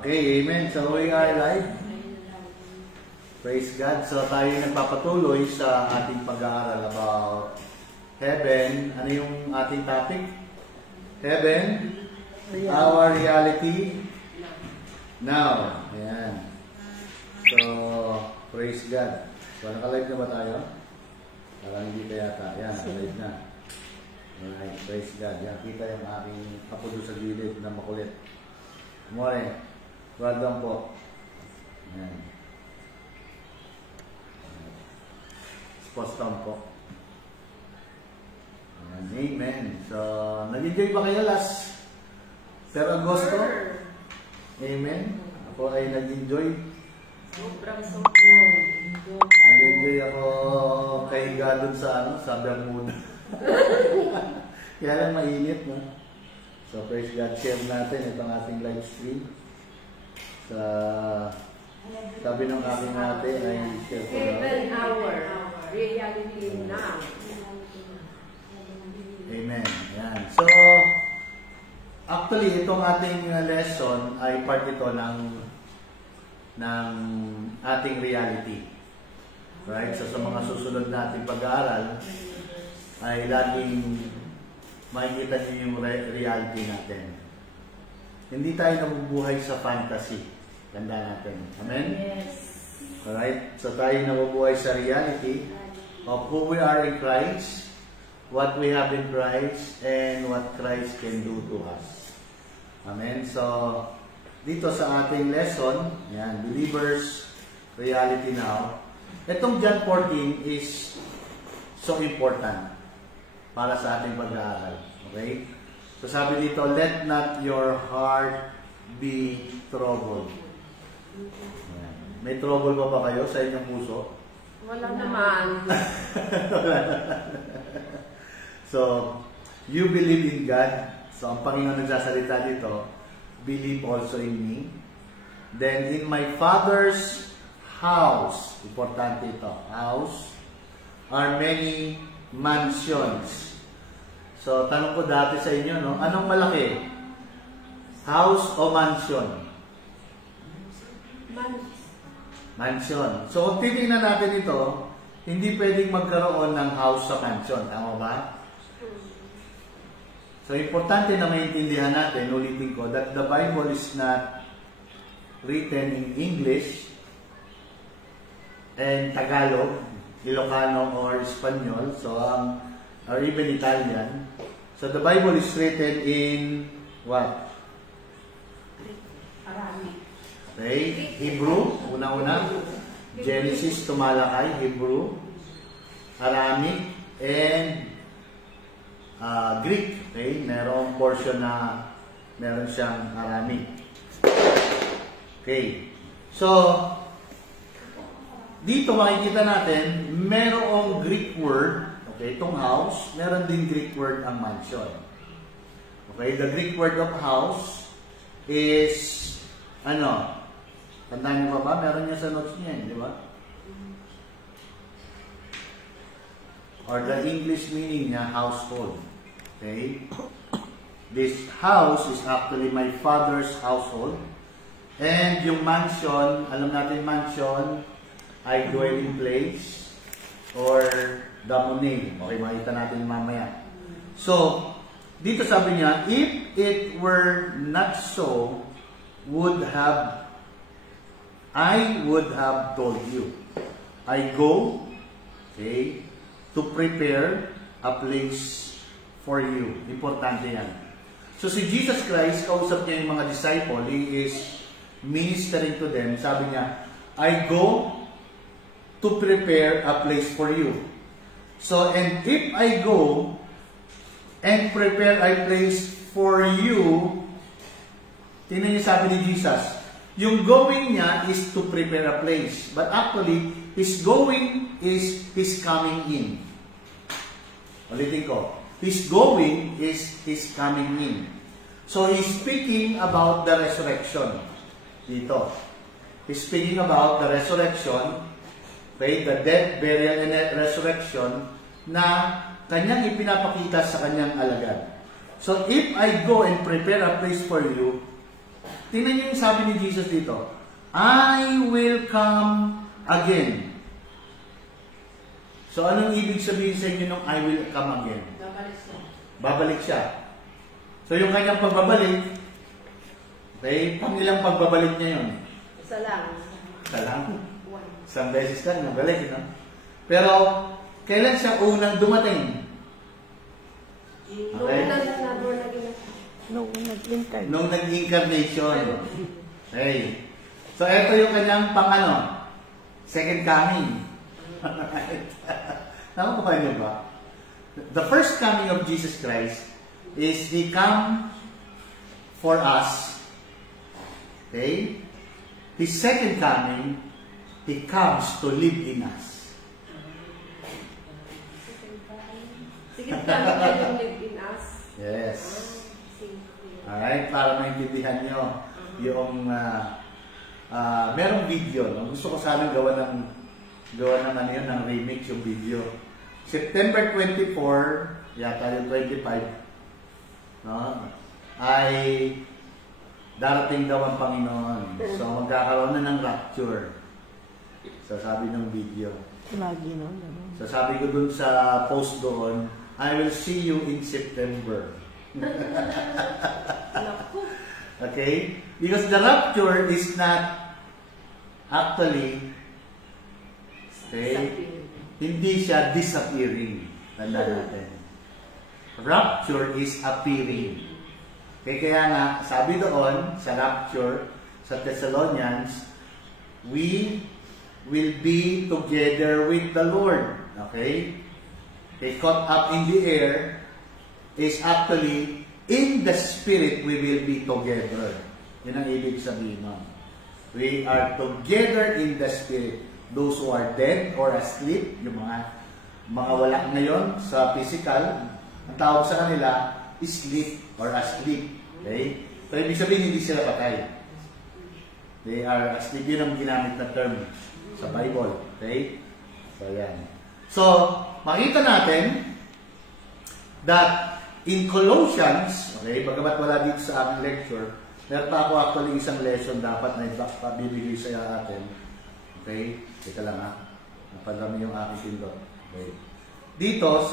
Okay, amen. So we are live. Praise God. So tayo nagpapatuloy sa ating pag-aaral about heaven. Ano yung ating topic? Heaven, our reality now. Ayan. So, praise God. So, naka-live na ba tayo? Parang hindi pa yata. Ayan, naka-live na. Alright, praise God. Yan, kita yung aking kapulo sa gilid na makulit. More, wadang po. Yan. Spostong po. Yan. Amen. So, nag-enjoy ba kayo last Agosto? Amen. Ako ay nag-enjoy. Sobrang Nag-enjoy ako kahiga dun sa sa Bermuda. Kaya lang mainit, no? So, praise God, share natin itong ating live stream. Sabi ng aking ate ay share ko na. 7 hour reality now. Amen. Yan. So, actually, itong ating lesson ay part ito ng ating reality. Right? So, sa mga susunod nating pag-aaral, ay laging makikita niyo yung reality natin. Hindi tayo nabubuhay sa fantasy. Ganda natin. Amen? Yes. Alright? So tayo nabubuhay sa reality of who we are in Christ, what we have in Christ, and what Christ can do to us. Amen? So, dito sa ating lesson, yan, Believers Reality Now, itong John 14 is so important para sa ating pag-aaral. Okay? So sabi dito, let not your heart be troubled. Ayan. May trouble ba kayo sa inyong puso? Wala naman. So, you believe in God. So, ang Panginoon nagsasalita dito, believe also in me. Then, in my Father's house, importante ito, house, are many mansions. So, tanong ko dati sa inyo, no? Anong malaki? House o mansion? Mansion. So, kung titingnan natin ito, hindi pwedeng magkaroon ng house sa mansion. Tama ba? So, importante na maintindihan natin, ulitin ko, that the Bible is not written in English and Tagalog, Ilocano or Espanyol, so or even Italian. So the Bible is written in what? Arabic. Okay, Hebrew, una-una. Genesis to Malakay, Hebrew, Aramaic, and Greek. Okay, merong portion na meron siyang Aramaic. Okay, so dito makikita natin, merong Greek word, okay, itong house, meron din Greek word ang mansion. Okay, the Greek word of house is, tandaan niyo ba? Meron niya sa notes niya, di ba? Or the English meaning niya, household. Okay? This house is actually my father's household. And yung mansion, alam natin mansion, ay dwelling place or damunin. Okay, makita natin mamaya. So, dito sabi niya, if it were not so, I would have told you. I go, okay, to prepare a place for you. Importante yan. So, si Jesus Christ, kausap niya yung mga disciple, He is ministering to them. Sabi niya, I go to prepare a place for you. So, and if I go and prepare a place for you, tingnan niyo sabi ni Jesus, yung going niya is to prepare a place. But actually, His going is His coming in. Ulitin ko. His going is His coming in. So, He's speaking about the resurrection. Dito. He's speaking about the resurrection, okay, the death, burial, and resurrection na kanyang ipinapakita sa kanyang alagad. So, if I go and prepare a place for you, tingnan niyo yung sabi ni Jesus dito, I will come again. So, anong ibig sabihin sa inyo nung I will come again? Babalik siya. So, yung kanyang pagbabalik, okay, pangilang pagbabalik niya yun? Isa lang. Isa lang. Isang beses ka, nabalik, no? Pero, kailan siya unang dumating? Okay? Nung nag-incarnation. Okay. So, ito yung kanyang second coming. Nakukuha niyo ba? The first coming of Jesus Christ is He come for us. Okay? His second coming, He comes to live in us. Second coming live in us. Yes. Alright, para maintindihan nyo yung merong video. No? Gusto ko sana gawa ng ng remix yung video. September 24, yata yung 25, no? Ay darating daw ang Panginoon. So, magkakaroon na ng rapture. So, sabi ng video. So, sabi ko dun sa post doon, I will see you in September. Okay? Because the rapture is not actually, okay, hindi siya disappearing. Tanda natin. Rapture is appearing. Okay, kaya nga, sabi doon, sa rapture, sa Thessalonians, we will be together with the Lord. Okay? Okay, caught up in the air is actually, in the Spirit, we will be together. Yun ang ibig sabihin nun. We are together in the Spirit. Those who are dead or asleep, yung mga wala ngayon sa physical, ang tawag sa kanila is sleep or asleep. Okay? So, ibig sabihin, hindi sila patay. They are asleep. Yun ang ginamit na term sa Bible. Okay? So, yan. So, makita natin that in Colossians, okay, bagamat wala dito sa aking lecture, meron pa ako actually isang lesson dapat na ibibigay sa atin. Okay? Teka lang ha. Napadami yung aking pindot. Okay. Dito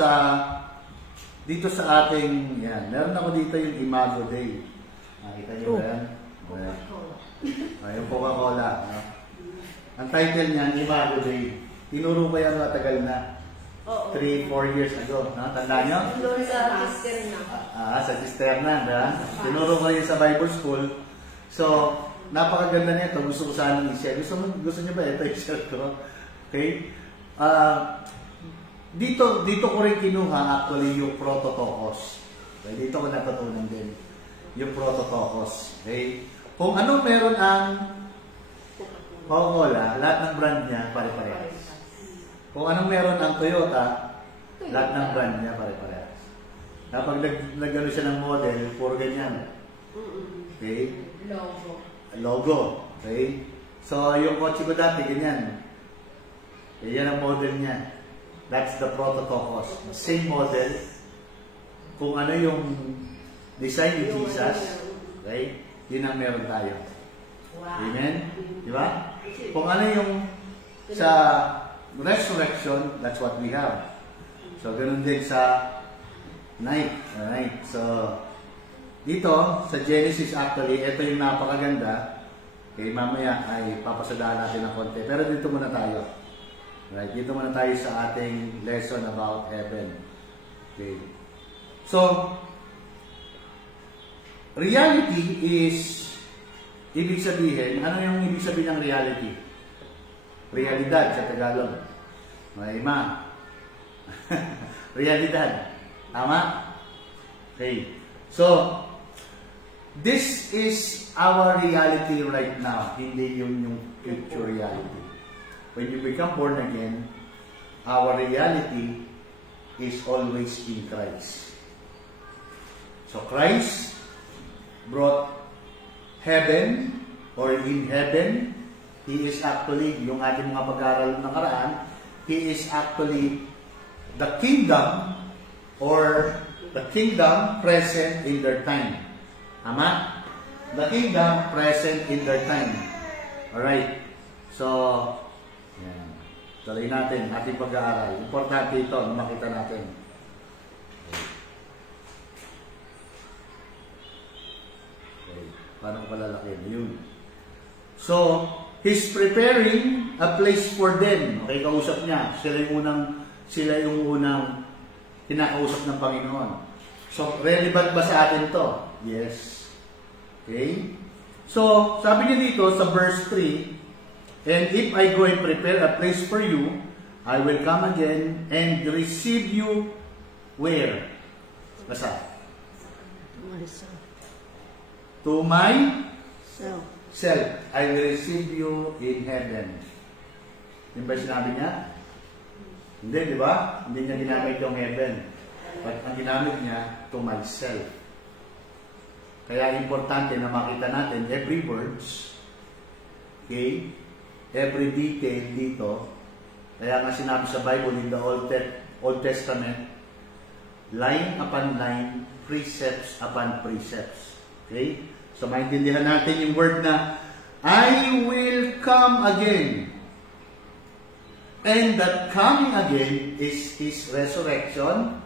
sa ating, yan, meron ako dito yung Imago Day. Nakita niyo ba yan? Yung Coca-Cola. Ang title niyan, Imago Day. Tinuro ko yan matagal na. 3-4 years ago. Tanda nyo? Sa Cisterna. Sa Cisterna. Tinuro ko yun sa Bible School. So, napakaganda nito. Gusto ko sana i-share. Gusto niyo ba ito i-share ko? Okay? Dito ko rin kinuha actually yung Prototokos. Okay? Dito ko natutunan din yung Prototokos. Okay? Kung anong meron ang Coca-Cola, lahat ng brand niya pare-parehas. Kung anong meron ang Toyota, lahat ng brand niya pare-parehas. Kapag nag-ano siya ng model, puro ganyan. Okay? Logo. Okay? So, yung kotse ko dati, ganyan. Okay, yan ang model niya. That's the Prototokos. Same model. Kung ano yung design ni Jesus, okay? Yun ang meron tayo. Amen? Di ba? Kung ano yung sa resurrection, that's what we have. So, ganun din sa night. Alright? So, dito, sa Genesis actually, ito yung napakaganda. Okay, mamaya ay papasadahan natin ng konti. Pero dito muna tayo. Right? Dito muna tayo sa ating lesson about heaven. Okay. So, reality is, ibig sabihin, ano yung ibig sabihin ng reality? Realidad sa Tagalog. Maima. Realidad. Tama? Okay. So, this is our reality right now. Hindi yung future reality. When you become born again, our reality is always in Christ. So Christ brought heaven, or in heaven, He is actually, yung ating mga pag-aaral nakaraan, He is actually the kingdom or The kingdom present in their time. Tama? The kingdom present in their time. Alright. So, yan. Tuloy natin ating pag-aaral. Importante ito na makita natin. Okay. Paano ko palalakin? Yun. So, He's preparing a place for them. Okay, kausap niya. Sila yung unang kinakausap ng Panginoon. So, relevant ba sa atin to? Yes. Okay? So, sabi niya dito sa verse 3, and if I go and prepare a place for you, I will come again and receive you where? Basta? To myself. I will receive you in heaven. Yung ba sinabi niya? Hindi, di ba? Hindi niya ginamit yung heaven. But ang ginamit niya, to myself. Kaya importante na makita natin every words, okay? Every detail dito. Kaya nga sinabi sa Bible in the Old Testament, line upon line, precepts upon precepts. Okay? So maintindihan natin yung word na, I will come again. And that coming again is His resurrection.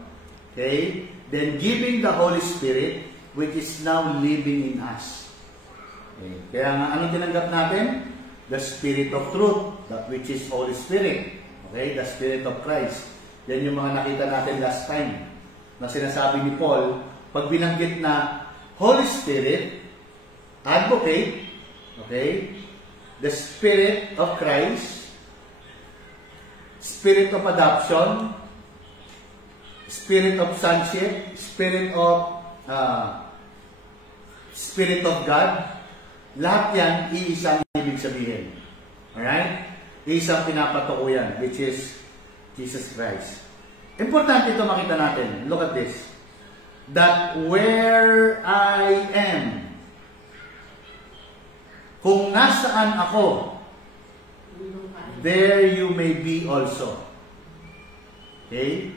Okay? Then giving the Holy Spirit, which is now living in us. Okay? Kaya nga, anong tinanggap natin? The Spirit of Truth, that which is Holy Spirit. Okay? The Spirit of Christ. Yan yung mga nakita natin last time na sinasabi ni Paul, pag binanggit na Holy Spirit, Advocate, okay? The Spirit of Christ, Spirit of Adoption, Spirit of Sonship, Spirit of God, lahat yan, iisang ibig sabihin. Alright? Iisang pinapatukuyan, which is Jesus Christ. Importante ito makita natin. Look at this. That where I am, kung nasaan ako, there you may be also. Okay?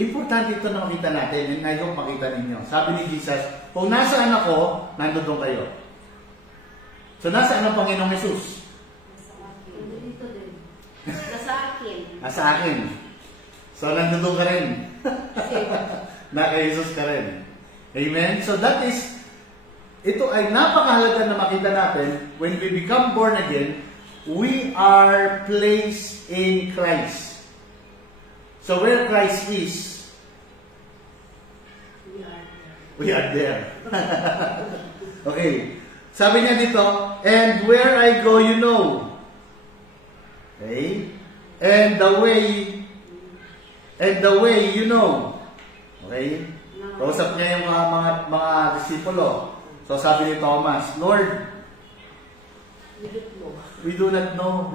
Importante ito na makita natin, and I hope makita ninyo. Sabi ni Jesus, kung nasaan ako, nandun kayo. So, nasaan ang Panginoong Jesus? Dito din. Nasa akin. Nasa akin. So, nandun ka rin. Na kay Jesus ka rin. Amen? So, that is, ito ay napakahalaga na makita natin, when we become born again, we are placed in Christ. So where Christ is, we are there. Okay. Sabi niya dito, and where I go, you know. Okay? And the way, you know. Okay? Kausap niya yung mga disipulo. So sabi ni Thomas, Lord, we do not know.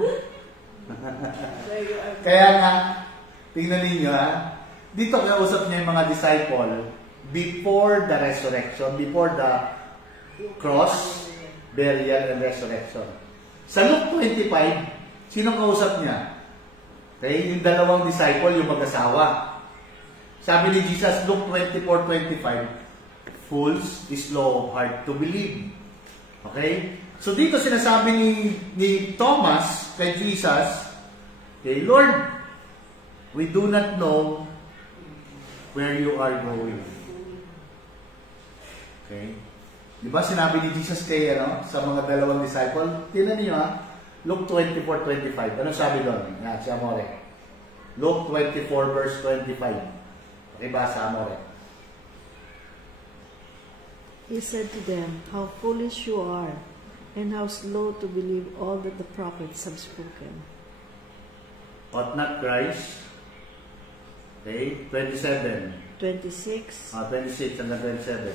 Kaya nga, tingnan ninyo dito kausap niya yung mga disciple before the resurrection, before the cross, burial, and resurrection. Sa Luke 25, sinong kausap niya? Okay, yung dalawang disciple, yung mag-asawa. Sabi ni Jesus, Luke 24:25, fools is slow of heart to believe. Okay? So dito sinasabi ni Thomas kay Jesus, okay, Lord, we do not know where you are going. Okay? Di ba sinabi ni Jesus kay sa mga dalawang disciple? Tingnan niyo Luke 24:25. Ano sabi doon? Si Amore. Luke 24 verse 25. Pakibasa Amore. He said to them, how foolish you are, and how slow to believe all that the prophets have spoken. Ought not Christ? Okay, 27. 26. 26 and 27.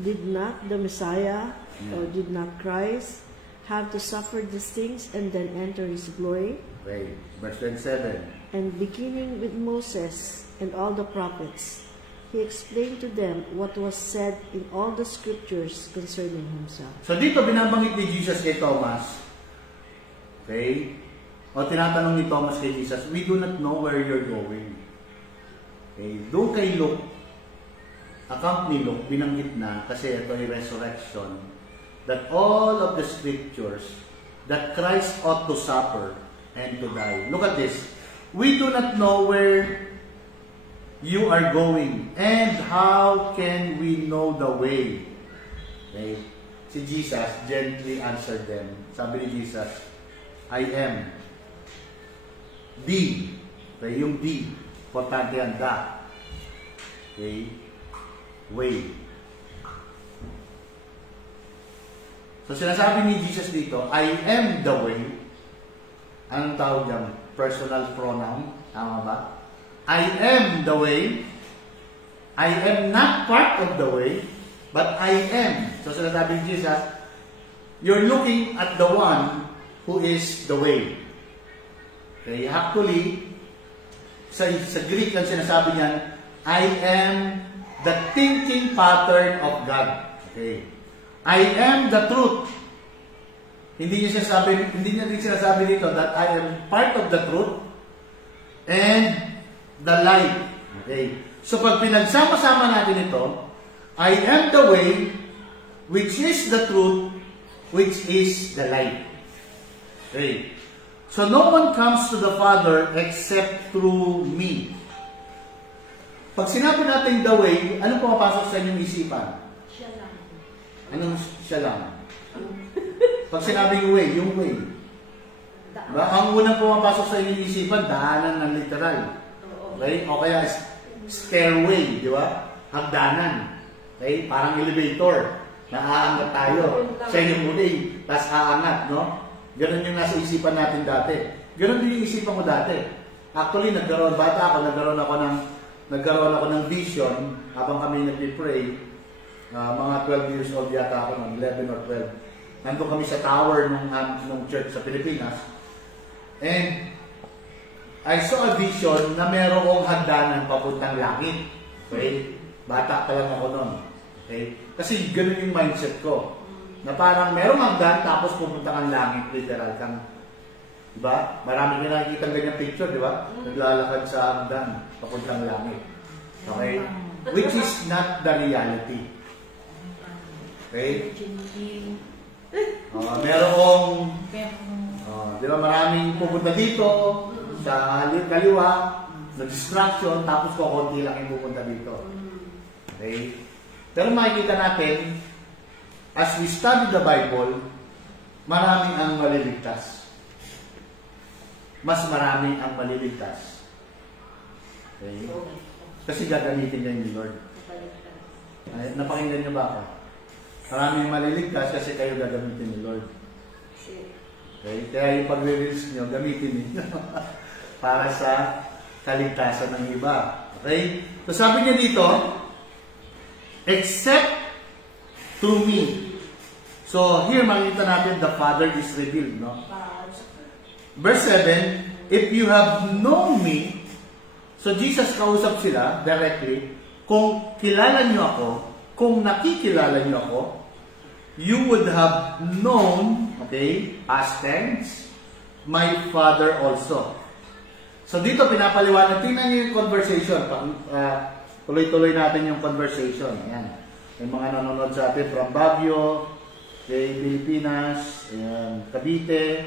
Did not the Messiah, or did not Christ, have to suffer these things and then enter His glory? Okay, verse 27. And beginning with Moses and all the prophets, He explained to them what was said in all the scriptures concerning Himself. So dito binabanggit ni Jesus kay Thomas, okay? O tinatanong ni Thomas kay Jesus, we do not know where you're going. Okay? Doon kay Luke account ni Luke, binanggit na, kasi ito ay resurrection, that all of the scriptures, that Christ ought to suffer and to die. Look at this. We do not know where you are going, and how can we know the way? Okay. Si Jesus gently answered them. Sabi ni Jesus, I am the. Okay, yung the. Importante yan, the. Okay. Way. So sinasabi ni Jesus dito, I am the way. Anong tawag yan? Personal pronoun. Tama ba? I am the way. I am not part of the way, but I am. So sinasabi ni Jesus, you're looking at the one who is the way. Okay, actually, sa Greek ang sinasabi niyan, I am the thinking pattern of God. Okay. I am the truth. Hindi niya sinasabi dito that I am part of the truth and the light. Okay. So pag pinagsama-sama natin ito, I am the way, which is the truth, which is the light. Okay. So no one comes to the Father except through me. Pag sinabi natin the way, ano pumapasok sa inyong isipan? Siya lang. Anong siya lang? Pag sinabing way, yung way. Diba? Ang unang pumapasok sa inyong isipan, daanan ng literal. Okay? O kaya stairway, di ba? Hagdanan. Okay? Parang elevator. Naaangat tayo. Sa inyong muli, tapos aangat, no? Ganon yung nasa isipan natin dati. Ganon din yung isipan ko dati. Actually, nagkaroon ako ng vision habang kami nag-pray. Mga 12 years old yata ako, 11 or 12. Nandun kami sa tower nung church sa Pilipinas. And I saw a vision na merong hagdanan papuntang langit. Okay? Bata pa lang ako noon. Okay? Kasi ganun yung mindset ko. Na parang merong hagdan tapos pupuntang ang langit. Literal kang, diba? Marami ka nakikita ganyang picture, diba? Naglalakad sa hagdan papuntang langit. Okay? Which is not the reality. Okay? Merong di ba maraming pupunta dito sa kaliwa, na distraction, tapos konti lang yung pupunta dito. Okay? Pero makikita natin, as we study the Bible, maraming ang maliligtas. Mas maraming ang maliligtas. Okay? Kasi gagamitin niya yung Lord. Napakinggan niyo ba ako? Maraming maliligtas kasi kayo gagamitin ni Lord. Okay? Kaya yung pag-release nyo, gamitin niyo para sa kaligtasan ng iba. Okay? So sabi niya dito, except through me. So here makikita natin the Father is revealed. No? Verse 7, if you have known me, so Jesus kausap sila directly, kung kilala niyo ako, kung nakikilala niyo ako, you would have known, okay, past tense, my Father also. So dito pinapaliwanag, tingnan niyo yung conversation. Tuloy-tuloy natin yung conversation. Ayan. Yung mga nanonood sa atin from Baguio, okay, Pilipinas, ayan, Cavite.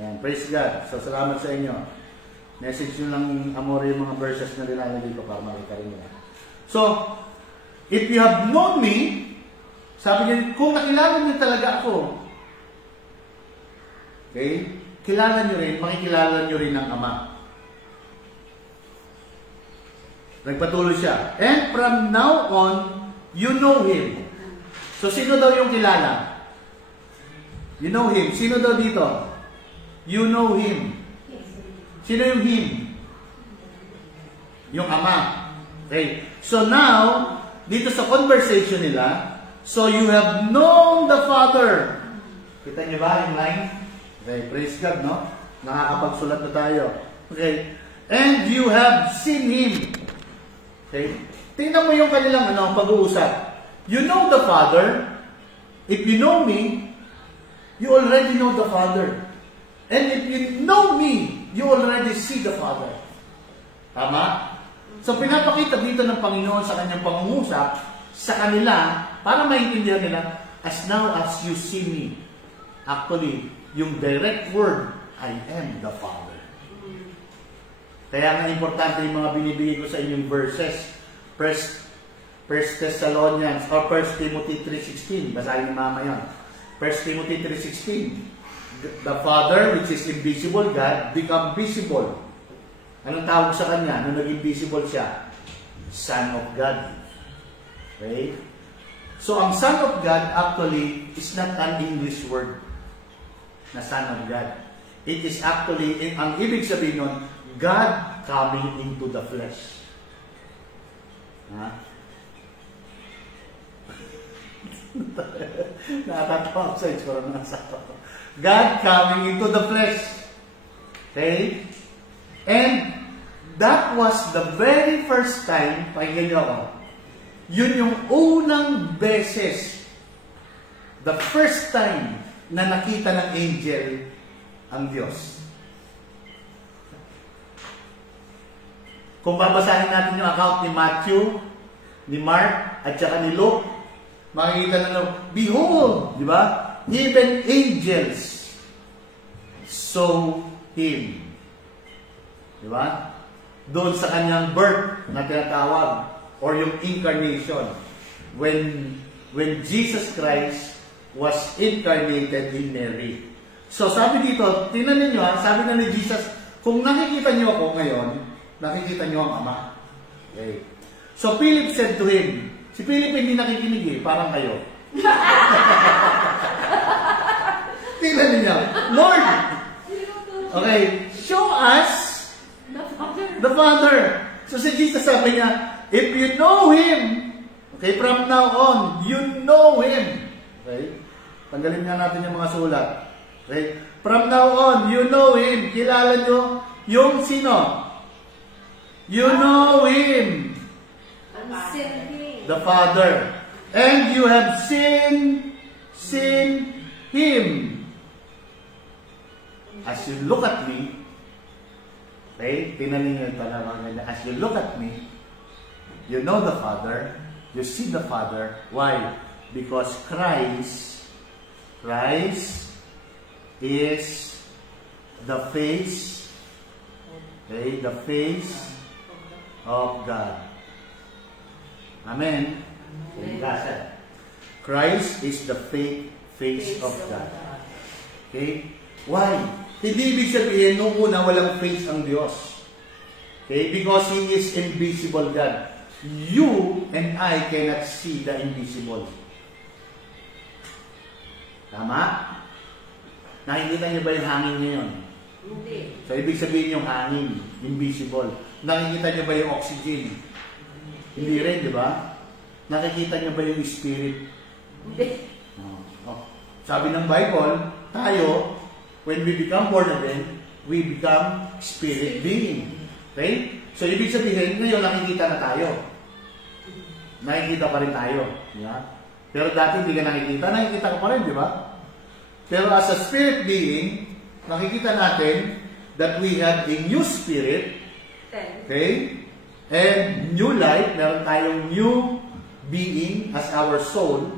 Ayan, praise God. So salamat sa inyo. Message nyo lang amore yung mga verses na rinala dito para makita rin nila. So, if you have known me, sabi niya, kung nakilala niyo talaga ako, okay, kilala niyo rin, makikilala niyo rin ang Ama. Nagpatuloy siya. And from now on, you know Him. So, sino daw yung kilala? You know Him. Sino daw dito? You know Him. Sino yung Him? Yung Ama. Okay. So now, dito sa conversation nila, so you have known the Father. Kita niyo ba yung line? Okay, praise God, no? Nakakapagsulat na tayo. Okay. And you have seen Him. Okay. Tingnan mo yung kanilang pag-uusap. You know the Father. If you know me, you already know the Father. And if you know me, you already see the Father. Tama? So, pinapakita dito ng Panginoon sa kanyang pangungusap sa kanila para maintindihan nila, as now as you see me. Actually, yung direct word, I am the Father. Kaya nga importante yung mga binibigay ko sa inyong verses. First Thessalonians or 1 Timothy 3:16. Basahin ni Mama yun. 1 Timothy 3:16. The Father, which is invisible God, become visible. Anong tawag sa Kanya? Nung naging visible siya? Son of God. Okay? So, ang Son of God actually is not an English word na Son of God. It is actually, ang ibig sabihin nun, God coming into the flesh. Ha? Nakakatawa sa itsura na nasa ko. God coming into the flesh. Okay? And that was the very first time, pakinggan niyo ako, yun yung unang beses, the first time na nakita ng angel ang Diyos. Kung babasahin natin yung account ni Matthew, ni Mark, at saka ni Luke, makikita na behold, di ba? Even angels saw Him. Di ba? Doon sa kanyang birth na tinatawag or yung incarnation. When Jesus Christ was incarnated in Mary. So sabi dito, tingnan niyo sabi na ni Jesus, kung nakikita niyo ako ngayon, nakikita niyo ang Ama. Okay. So Philip said to Him, si Philip hindi nakikinig parang kayo. Tingnan niyo, Lord, okay, show us the Father. So si Jesus sabi niya, if you know Him, okay, from now on, you know Him. Okay? Tanggalin nga natin yung mga sulat. Okay? From now on, you know Him. Kilala nyo yung sino? You know Him. The Father. And you have seen Him. As you look at me, okay, tinanin nyo talaga, as you look at me, you know the Father, you see the Father. Why? Because Christ is the face, okay, the face of God. Amen. Christ is the face of God. Okay? Why? Hindi ibig sabihin, nung una walang face ang Diyos. Okay? Because He is invisible God. You and I cannot see the invisible. Tama? Nakikita niyo ba yung hangin ngayon? Hindi. So, ibig sabihin yung hangin, invisible. Nakikita niyo ba yung oxygen? Hindi rin, di ba? Nakikita niyo ba yung spirit? Hindi. Oh. Sabi ng Bible, tayo, when we become born again, we become spirit being. Okay? So, ibig sabihin, ngayon nakikita na tayo. Nakikita pa rin tayo. Yeah? Pero dati hindi ka nakikita ka pa rin, di ba? Pero as a spirit being, nakikita natin that we have a new spirit, okay? And new life, meron tayong new being as our soul,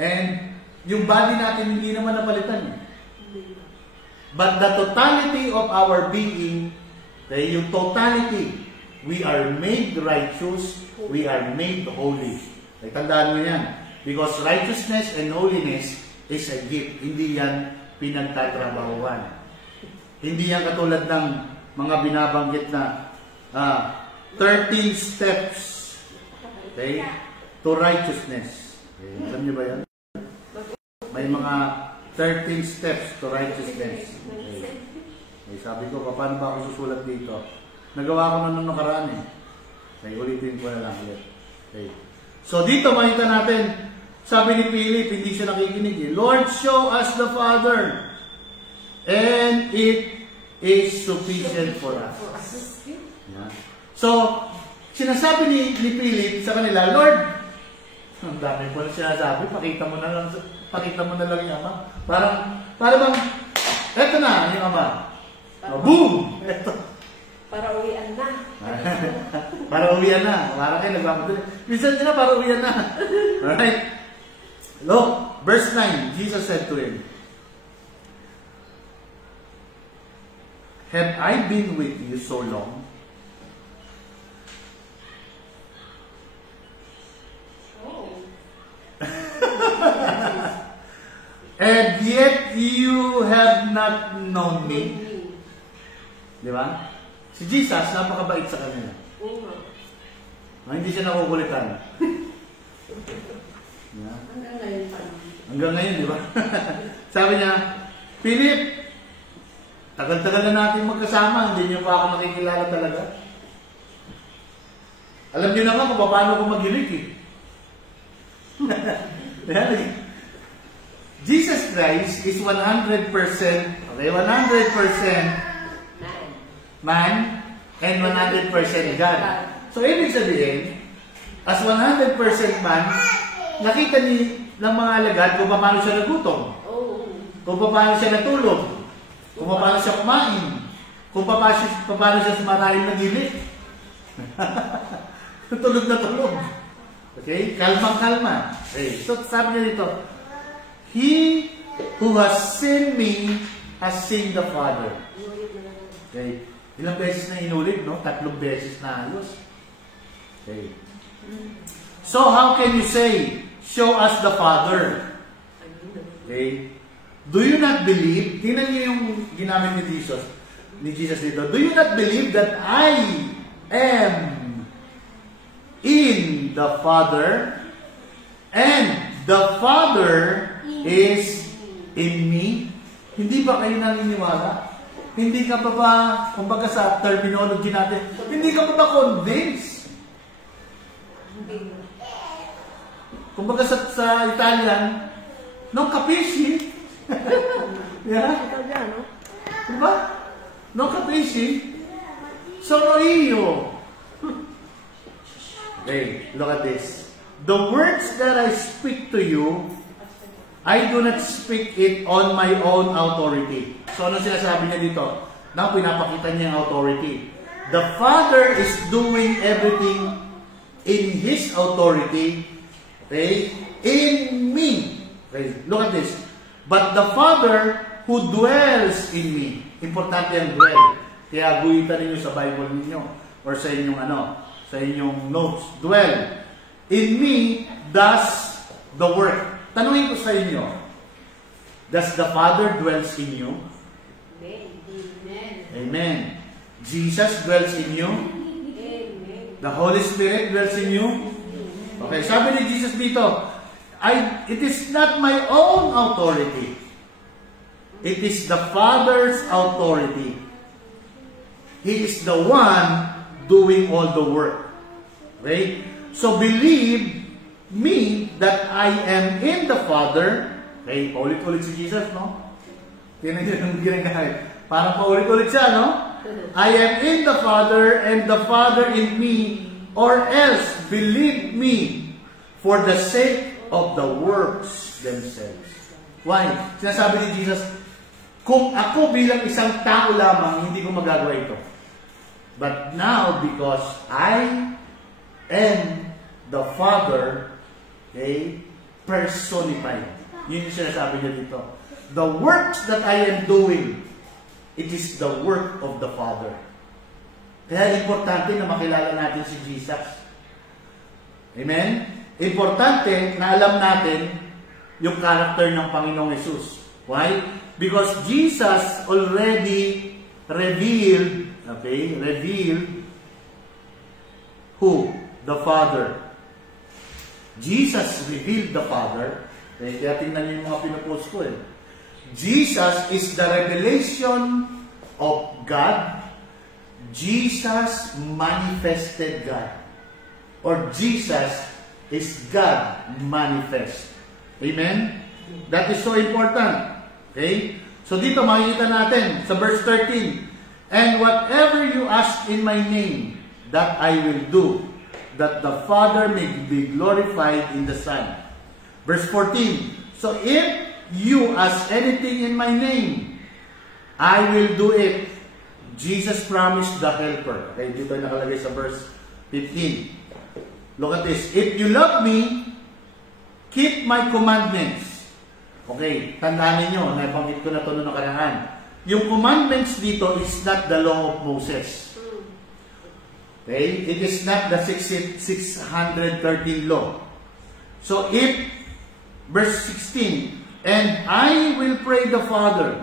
and yung body natin hindi naman napalitan. But the totality of our being, okay, yung totality, we are made righteous, we are made holy. Okay, tandaan mo yan. Because righteousness and holiness is a gift. Hindi yan pinagtatrabahuan. Hindi yan katulad ng mga binabanggit na 13 steps, okay, to righteousness. Okay, alam niyo ba yan? May mga 13 steps to righteousness. Okay. Okay, sabi ko, paano ba ako susulat dito? Nagawa ko na nung nakaraan eh. Okay, ulitin ko na lang ulit. Okay. So dito makita natin, sabi ni Philip, hindi siya nakikinig eh. Lord, show us the Father, and it is sufficient for us. Yeah. So, sinasabi ni Philip sa kanila, Lord, ang dami po na sinasabi, pakita mo na lang yung Ama. Para bang, eto na yung Ama. Boom! Eto. Para uwian na. Para uwian na. Para kayo nagmamadali. Minsan na para uwian na. Alright? Look, verse 9, Jesus said to him, "Have I been with you so long? Oh. And yet you have not known me." Di ba? Si Jesus, napakabait sa kanila. Oo nga. Hindi siya nakukulitan. Yeah. Hanggang ngayon pa. Hanggang ngayon, di ba? Sabi niya, "Philip, tagal-tagal na natin magkasama, hindi niyo pa ako nakikilala talaga. Alam niyo naman kung paano ko maghilig eh." Jesus Christ is 100%, okay, 100% man and 100% God. So, ibig sabihin, as 100% man, nakita ni ng mga alagad kung paano siya nagutom, kung paano siya natulog, kung paano siya kumain, kung paano siya maraming nagili. Tulog na tulog. Okay? Kalmang-kalma. Okay. So, sabi niya dito, "He who has seen me has seen the Father." Okay. Ilang beses na inulit, no? 3 beses na halos. Okay. So, how can you say, "Show us the Father"? Okay. Do you not believe? Tingnan niyo yung ginamit ni Jesus dito. Do you not believe that I am in the Father and the Father is in me? Hindi ba kayo naniniwala? Hindi ka pa ba, kumbaga sa terminology natin, hindi ka pa ba convinced? Kumbaga sa Italian, non capisci? Yeah? Italiano? Diba? Non capisci? Sono io. Okay, look at this. The words that I speak to you, I do not speak it on my own authority. So, ano sinasabi niya dito? Now, pinapakita niya yung authority. The Father is doing everything in His authority, okay, in me. Okay, look at this. But the Father who dwells in me. Importante ang dwell. Kaya guhitan ninyo sa Bible ninyo or sa inyong sa inyong notes. Dwell. In me does the work. Tanungin ko sa inyo, does the Father dwells in you? Amen. Amen. Jesus dwells in you? Amen. The Holy Spirit dwells in you? Okay, sabi ni Jesus dito, it is not my own authority. It is the Father's authority. He is the one doing all the work. Okay? So believe me that I am in the Father. Okay, paulit-ulit si Jesus, no? Yan ang ginagawa. Parang paulit-ulit siya, no? I am in the Father and the Father in me, or else believe me for the sake of the works themselves. Why? Sinasabi ni Jesus, kung ako bilang isang tao lamang, hindi ko magagawa ito. But now, because I am the Father, okay, personified. Yun yung sinasabi niya dito. The works that I am doing, it is the work of the Father. Kaya importante na makilala natin si Jesus. Amen? Importante na alam natin yung character ng Panginoong Jesus. Why? Because Jesus already revealed, okay, who? The Father. Jesus revealed the Father. Kaya tingnan niyo yung mga pinupost ko eh. Jesus is the revelation of God. Jesus manifested God. Or Jesus is God manifest. Amen? That is so important. Okay? So dito makikita natin sa verse 13. And whatever you ask in my name, that I will do, that the Father may be glorified in the Son. Verse 14. So if you ask anything in my name, I will do it, Jesus promised the helper. Okay, dito nakalagay sa verse 15. Look at this. If you love me, keep my commandments. Okay, tandaan ninyo, nabanggit ko na ito noong nakaraan. Yung commandments dito is not the law of Moses. Okay, it is not the 613 law. So if, verse 16, and I will pray the Father,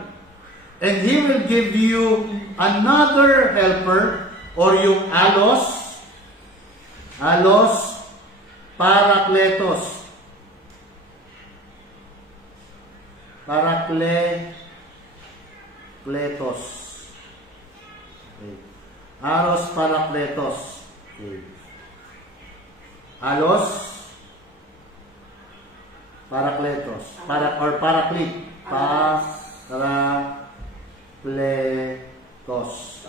and He will give you another helper, or yung allos, parakletos. Parakletos. Okay. Aros parakletos. Okay. Alos parakletos. Paraklit. Parakletos.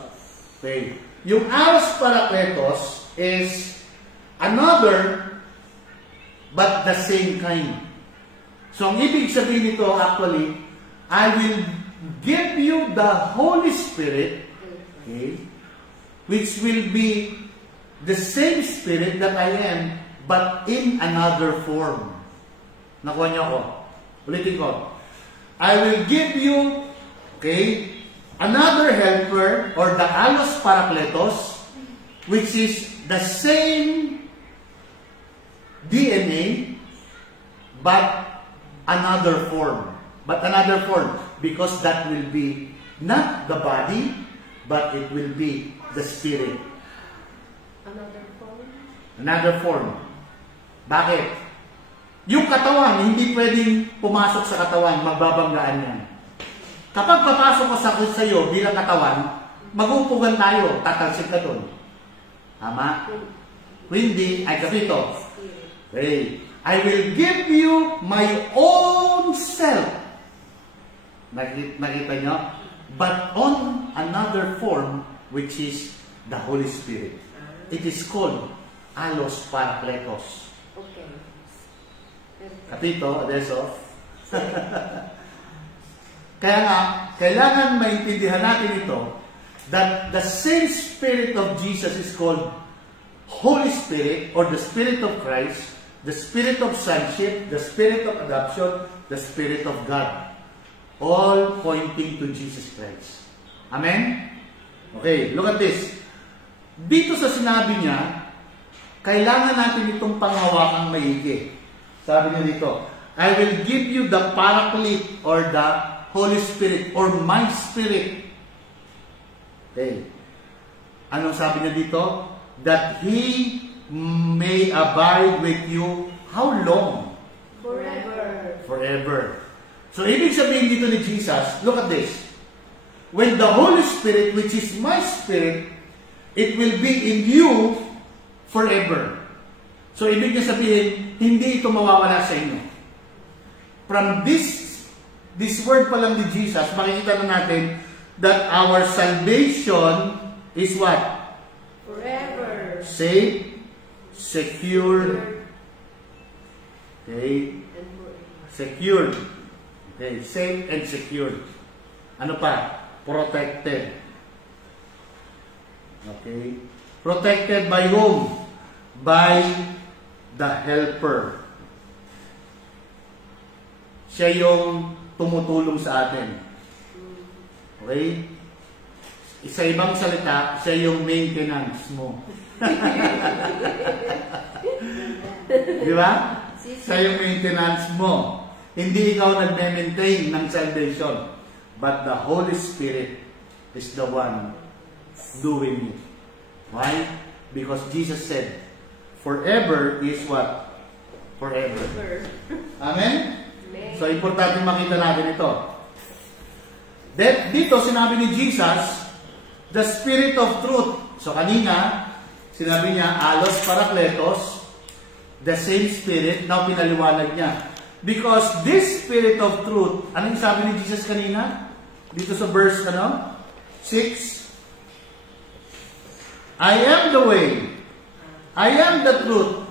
Okay. Yung aros parakletos is another but the same kind. So, ang ibig sabihin nito actually, I will give you the Holy Spirit, okay, which will be the same Spirit that I am, but in another form. Nakuha niyo ako. Ulitin ko. I will give you, okay, another helper, or the allos parakletos, which is the same DNA, but another form. But another form, because that will be not the body, but it will be the spirit. Another form? Another form. Bakit? Yung katawan, hindi pwedeng pumasok sa katawan, magbabanggaan yan. Kapag papasok ko sa iyo bilang katawan, magupugan tayo, tatalsik ka doon. Tama? Hindi, ay kapito. Okay. I will give you my own self. Nakita nyo? But on another form, which is the Holy Spirit. It is called allos parakletos. Okay. Kapito, adesso. Kaya nga, kailangan maintindihan natin ito, that the same Spirit of Jesus is called Holy Spirit, or the Spirit of Christ, the Spirit of Sonship, the Spirit of Adoption, the Spirit of God. All pointing to Jesus Christ. Amen? Okay, look at this. Dito sa sinabi niya, kailangan natin itong panghawakang maigi. Sabi niya dito, I will give you the Paraclete, or the Holy Spirit, or my Spirit. Okay. Anong sabi niya dito? That He may abide with you, how long? Forever. Forever. So, ibig sabihin dito ni Jesus, look at this. When the Holy Spirit, which is my Spirit, it will be in you forever. So, ibig niya sabihin, hindi ito mawawala sa inyo. From this word pa lang ni Jesus, makikita na natin that our salvation is what? Forever. Safe, secured, okay, secured, okay, safe and secured. Ano pa? Protected. Okay, protected by whom? By the helper. Siya yung tumutulong sa atin. Okay? Sa ibang salita, siya yung maintenance mo. Di ba? Siya yung maintenance mo. Hindi ikaw nagme-maintain ng salvation. But the Holy Spirit is the one doing it. Why? Because Jesus said, forever is what? Forever. Amen? So, importante makita natin ito. Dito, sinabi ni Jesus, the Spirit of Truth. So, kanina, sinabi niya, allos parakletos, the same Spirit. Now, pinaliwanag niya. Because this Spirit of Truth, anong sabi ni Jesus kanina? Dito sa verse, 6, I am the way, I am the truth,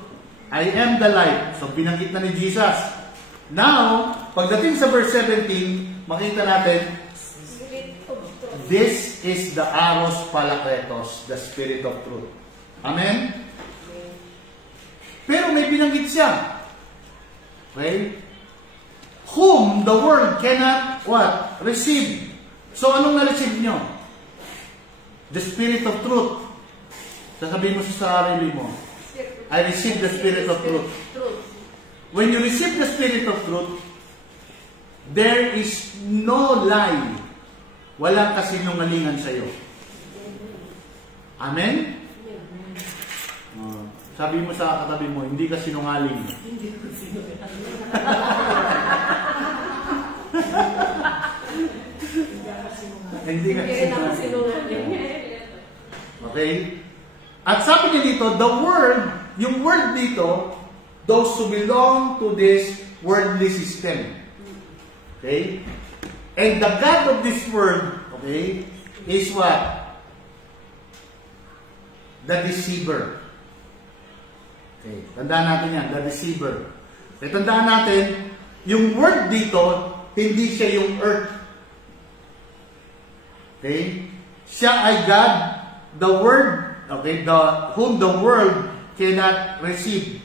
I am the life. So, binanggit na ni Jesus. Now, pagdating sa verse 17, makita natin, this is the Aros Parakletos, the Spirit of Truth. Amen? Pero may binanggit siya. Okay? Whom the world cannot, what? Receive. So, anong na-receive nyo? The Spirit of Truth. Sasabihin mo sa sarili mo, I receive the Spirit of Truth. When you receive the Spirit of Truth, there is no lie. Walang kasinungalingan sa iyo. Amen? Sabi mo sa katabi mo, hindi ka sinungaling. Hindi ko sinungaling. Hindi ka sinungaling. Okay? At sabi niya dito, the word, yung word dito, those who belong to this worldly system. Okay? And the God of this world, okay, is what? The deceiver. Okay, tandaan natin yan, the deceiver. Okay, tandaan natin, yung word dito, hindi siya yung earth. Okay? Siya ay God, the word, okay, whom the world cannot receive.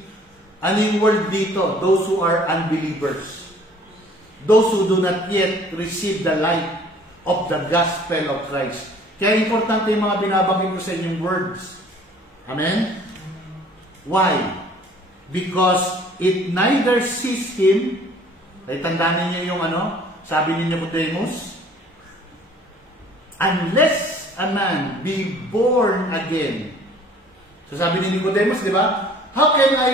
Ano yung word dito? Those who are unbelievers. Those who do not yet receive the light of the gospel of Christ. Kaya importante yung mga binabagay ko sa inyong words. Amen? Why? Because it neither sees Him. Ay, tandaan ninyo yung sabi ninyo Nicodemus, unless a man be born again. So sabi ni Nicodemus, di ba? How can I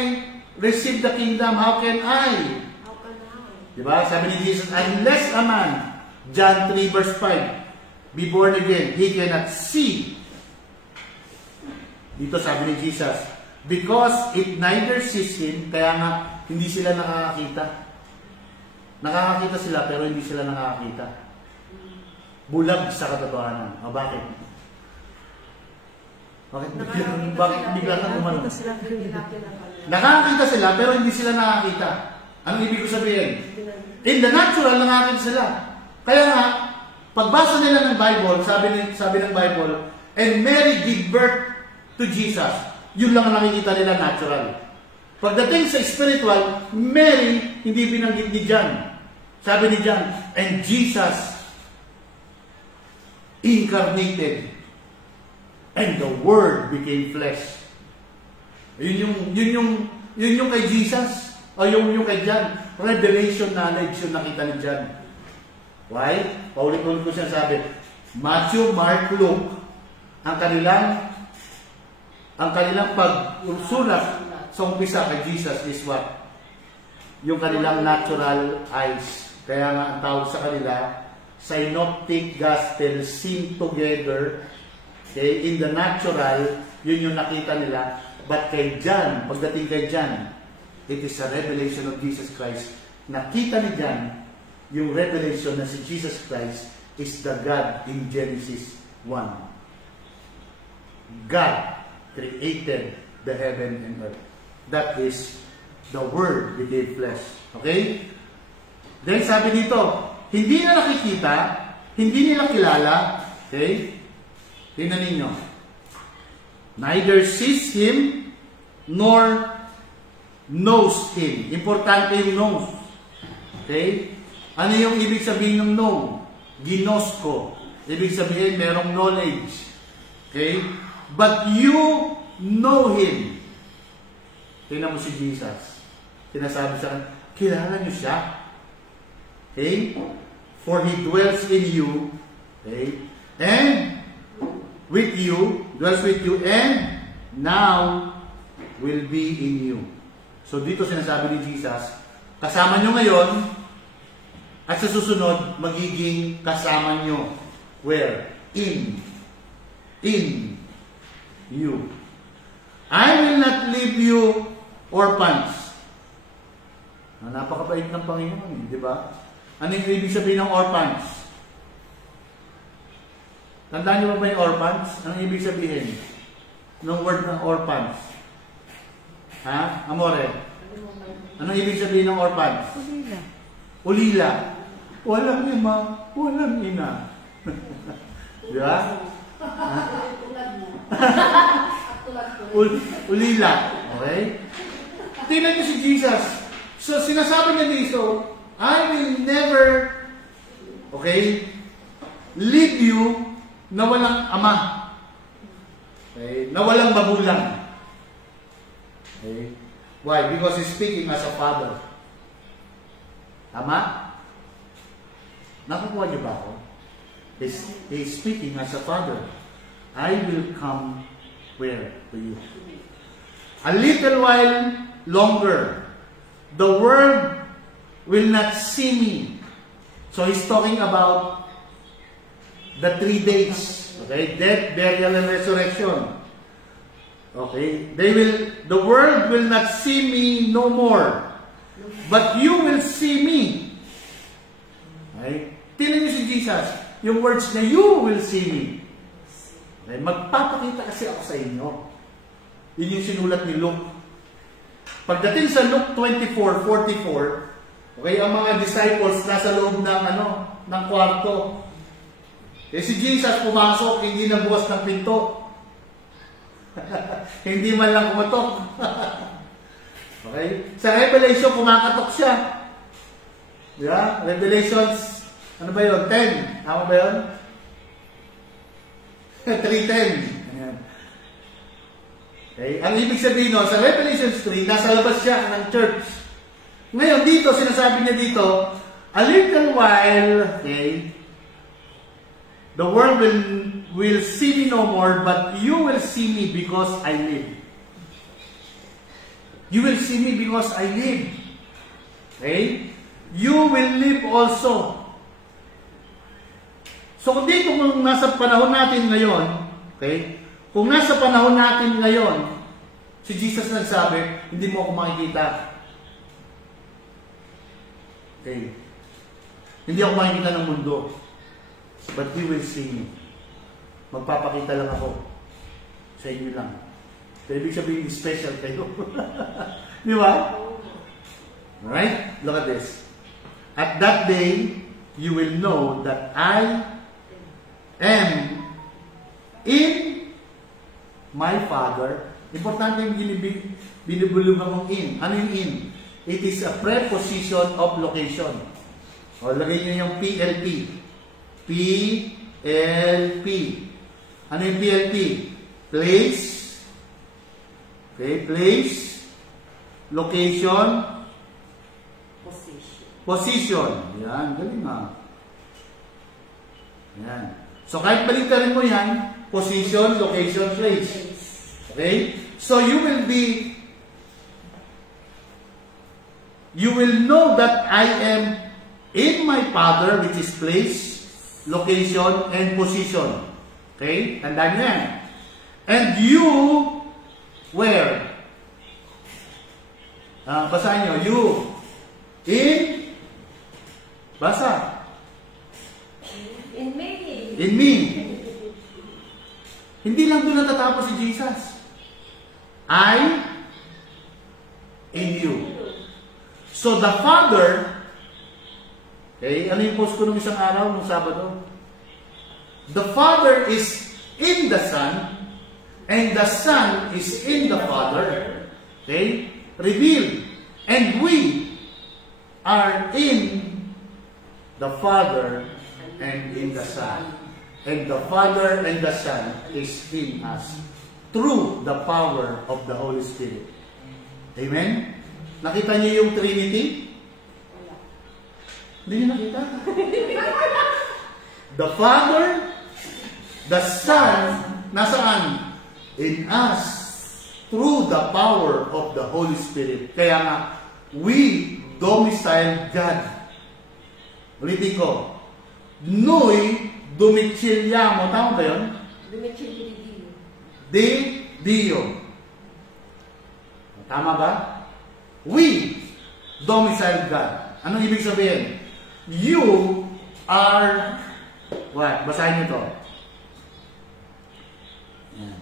receive the kingdom? How can I? Di ba? Sabi ni Jesus, unless a man, John 3 verse 5, be born again, he cannot see. Dito sabi ni Jesus, because it neither sees Him, kaya nga hindi sila nakakakita. Nakakakita sila pero hindi sila nakakakita. Bulag sa katotohanan. O bakit? Bakit bigla kang umano? Nakakakita sila pero hindi sila nakakita. Anong ibig ko sabihin? In the natural, nakakita sila. Kaya nga, pagbasa nila ng Bible, sabi ng Bible, and Mary gave birth to Jesus. Yun lang ang nakikita nila natural. Pagdating sa spiritual, Mary, hindi binanggit ni John. Sabi ni John, and Jesus incarnated and the Word became flesh. Yun yung kay Jesus o yung kay John. Revelation knowledge yung nakita ni John. Why? Paulit-ulit ko siya sabi, Matthew, Mark, Luke, ang kanilang pagsulat sa umpisa kay Jesus is what? Yung kanilang natural eyes. Kaya nga ang tawag sa kanila, synoptic gospel seen together. Okay? In the natural, yun yung nakita nila. But kay John, pagdating kay John, it is a revelation of Jesus Christ. Nakita ni John, yung revelation na si Jesus Christ is the God in Genesis 1. God created the heaven and earth. That is, the Word became flesh. Okay? Then sabi dito, hindi na nakikita, hindi nila kilala, okay? Tingnan ninyo. Neither sees Him, nor knows Him. Importante yung knows. Okay? Ano yung ibig sabihin ng know? Ginosko. Ibig sabihin, merong knowledge. Okay? But you know Him. Tingnan mo si Jesus. Sinasabi sa kanya, kilala niyo siya. Okay? For He dwells in you. Okay? And with you, dwells with you, and now will be in you. So dito sinasabi ni Jesus, kasama nyo ngayon, at sa susunod, magiging kasama nyo. Where? In you. I will not leave you orphans. Napakabait ng Panginoon, di ba? Ano yung ibig sabihin ng orphans? Tandaan niyo ba yung orphans? Anong ibig sabihin ng word ng orphans? Ha? Amore? Anong ibig sabihin ng orphans? Ulila. Ulila. Walang ima, walang ina. Di ba? Tulad mo. Tulad ko. Ulila. Okay? Tingnan niyo si Jesus. So, sinasabi niya dito, I will never, okay, leave you na walang ama. Okay? Na walang magulang. Okay? Why? Because He's speaking as a father. Tama? Nakukuha niyo ba ako? He's speaking as a father. I will come where to you? A little while longer, the world will not see me. So he's talking about the 3 days. Okay? Death, burial, and resurrection. Okay? The world will not see me no more. But you will see me. Okay? Tingnan niyo si Jesus. Yung words na you will see me. Okay? Magpapakita kasi ako sa inyo. Yun yung sinulat ni Luke. Pagdating sa Luke 24:44, okay, ang mga disciples nasa loob ng kwarto. Eh si Jesus pumasok, hindi nabukas ng pinto. Hindi man lang kumatok. Okay? Sa Revelation, kumakatok siya. Yeah? Revelations, ano ba yun? 10. Tama ba yun? 3:10. Ayan. Okay? Ang ibig sabihin nun, sa Revelation 3, nasa labas siya ng church. Ngayon, dito, sinasabi niya dito, a little while, okay, the world will see me no more, but you will see me because I live. You will see me because I live. Okay? You will live also. So kung dito, kung nasa panahon natin ngayon, okay? Kung nasa panahon natin ngayon, si Jesus nagsabi, hindi mo ako makikita. Okay? Hindi ako makikita ng mundo. But you will see me. Magpapakita lang ako. Sa inyo lang. So, ibig sabihin, special kayo. Di ba? Alright? Look at this. At that day, you will know that I am in my Father. Importante yung binibulugan mong in. Ano yung in? It is a preposition of location. O, lagay nyo yung PLP. PLP. Ano yung PLP? Place. Okay, place. Location. Position. Yan, galing nga. Yan. So, kahit baliktarin mo yan, position, location, place. Okay? So, you will know that I am in my Father, which is place, location, and position. Okay? Tandaan nyo yan. And you, where? Basahin nyo. You, in, basa. In me. In me. Hindi lang doon natatapos si Jesus. I, in you. So the Father, okay, ano yung post ko nung isang araw, nung Sabado? The Father is in the Son, and the Son is in the Father. Okay? Revealed. And we are in the Father and in the Son. And the Father and the Son is in us through the power of the Holy Spirit. Amen? Nakita niyo yung Trinity? Hindi niyo nakita? The Father, the Son, nasaan? In us through the power of the Holy Spirit. Kaya nga, we domicile God. Ulitin ko. Noi domiciliamo. Tama ba yun? Domicilio di Dio. De Dio. Tama ba? We domicile God. Anong ibig sabihin? You are what? Basahin niyo to. Yan.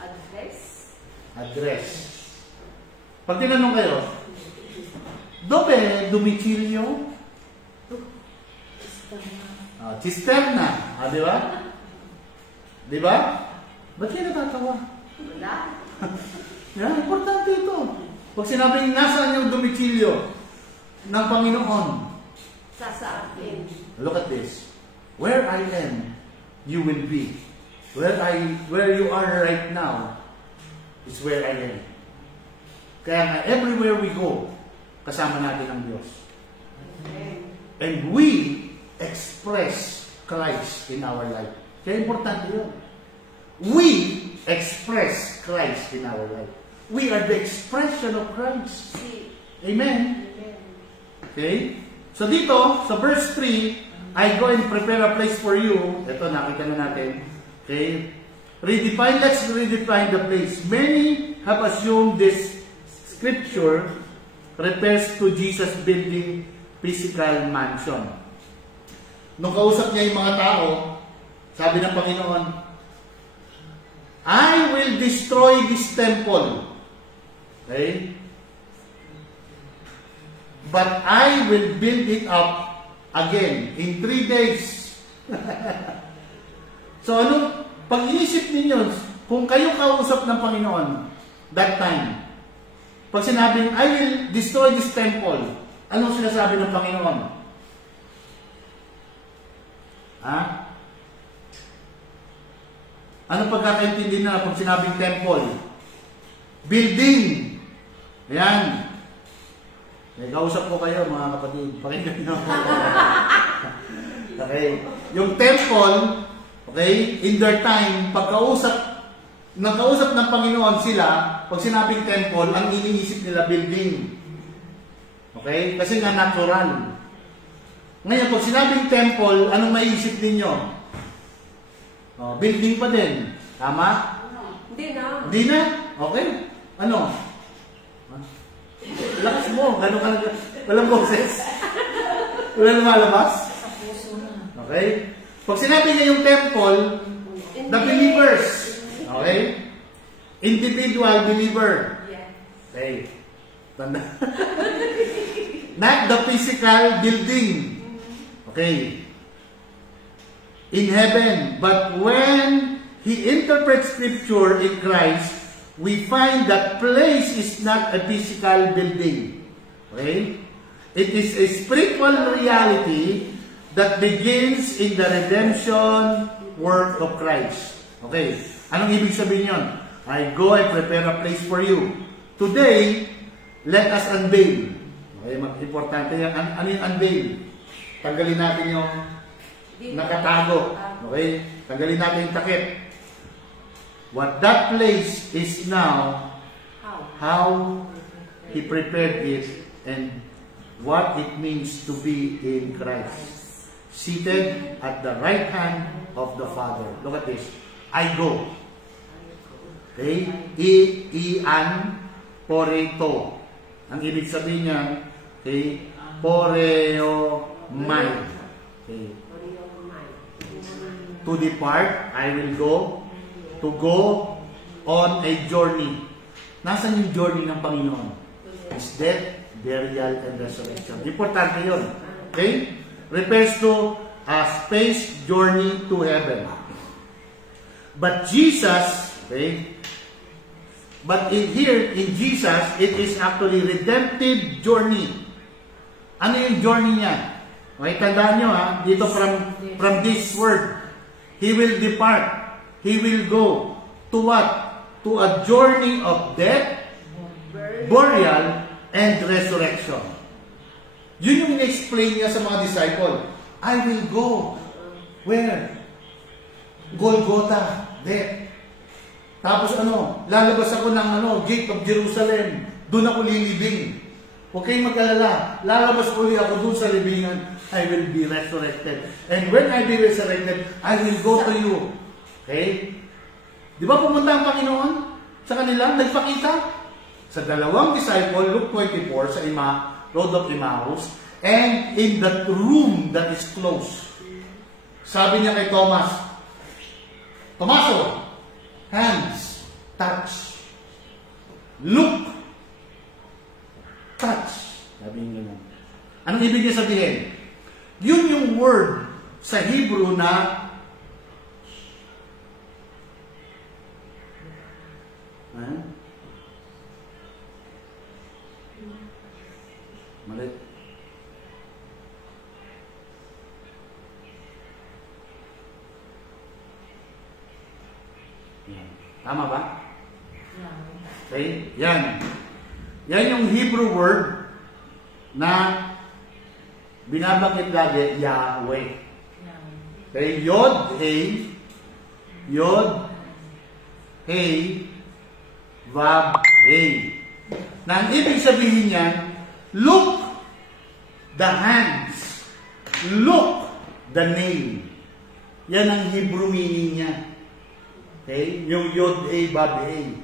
Address. Address. Pag tinanong kayo, Dove domicilio? Cisterna. Di ba? Di ba? Ba't kayo natatawa? Wala. Yan, importante ito. Pag sinabing nasaan yung domicilio ng Panginoon, Sa akin. look at this. Where I am, you will be. Where you are right now is where I am. Kaya nga, everywhere we go, kasama natin ang Diyos. And we express Christ in our life. Kaya importante yun. We express Christ in our life. We are the expression of Christ. Amen? Okay? So dito, sa verse 3, I go and prepare a place for you. Ito, nakita na natin. Okay? Let's redefine the place. Many have assumed this scripture refers to Jesus building physical mansion. Nung kausap niya yung mga tao, sabi ng Panginoon, I will destroy this temple. Okay? But I will build it up again in 3 days. So pag inisip ninyo, kung kayo kausap ng Panginoon that time, pag sinabing, I will destroy this temple, anong sinasabi ng Panginoon? Ha? Anong pagkakaintindi na pag sinabing temple? Building. Ayan. Kausap ko kayo, mga kapatid. Pakinggan nyo. Okay. Yung temple, okay, in their time, nagkausap ng Panginoon sila, pag sinabing temple, ang iniisip nila building. Okay? Kasi nga natural. Ngayon, pag sinabing temple, anong maiisip ninyo? Building pa din. Tama? Hindi na. Hindi na? Okay. Ano? Lakas mo. Gano'n ka lang. Walang boses. Walang lumalabas. Okay? Pag sinabi niya yung temple, the believers. Okay? Individual believer. Okay. Tanda. Not the physical building. Okay. In heaven. But when he interprets scripture in Christ, we find that place is not a physical building. Okay? It is a spiritual reality that begins in the redemption work of Christ. Okay? Anong ibig sabihin yun? I go and prepare a place for you. Today, let us unveil. Okay? Importante yan. Ano yung unveil? Tanggalin natin yung nakatago. Okay? Tanggalin natin yung takip. What that place is now, how he prepared it, and what it means to be in Christ. Seated at the right hand of the Father. Look at this. I go. Okay? Ian poreto. Ang ibig sabihin niya, okay? Poreo mind. Okay? To depart, I will go. To go on a journey. Nasaan yung journey ng Panginoon? His death, burial, and resurrection. Importante yun. Okay? Refers to a space journey to heaven. But Jesus, okay? But in Jesus, it is actually redemptive journey. Ano yung journey niya? Okay, tandaan nyo ha, dito from this word, he will depart. He will go to what? To a journey of death, burial, and resurrection. Yun yung in-explain niya sa mga disciple. I will go. Where? Golgotha, death. Tapos lalabas ako ng gate of Jerusalem. Doon ako lilibing. Huwag kayong mag-alala. Lalabas uli ako doon sa libingan. I will be resurrected. And when I be resurrected, I will go to you. Okay? Di ba pumunta ang Panginoon sa kanila? Nagpakita sa dalawang disciple, Luke 24, sa Road of Emmaus, and in that room that is closed. Sabi niya kay Thomas, Tomaso, hands, touch. Look, touch. Sabi niya, Anong ibig niya sabihin? Yun yung word sa Hebrew na mali. Tama ba? Okay? Yan. Yan yung Hebrew word na binabanggit lagi, Yahweh. Okay? Yod, Hey. Yod, Hey. Vav, Hey. Na ang ibig sabihin niyan, look the hands. Look the name. Yan ang Hebrew meaning niya. Okay? Yung Yod, Hey, Vav, Hey.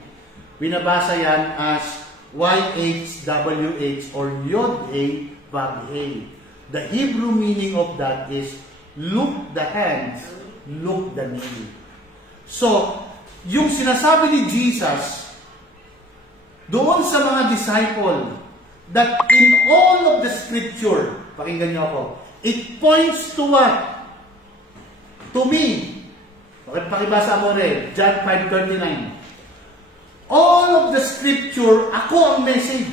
Binabasa yan as YHWH or Yod, Hey, Vav, Hey. The Hebrew meaning of that is look the hands, look the name. So, yung sinasabi ni Jesus doon sa mga disciple that in all of the scripture, pakinggan niyo ako, it points to what? To me. Pakibasa mo rin, John 5:39. All of the scripture, ako ang message.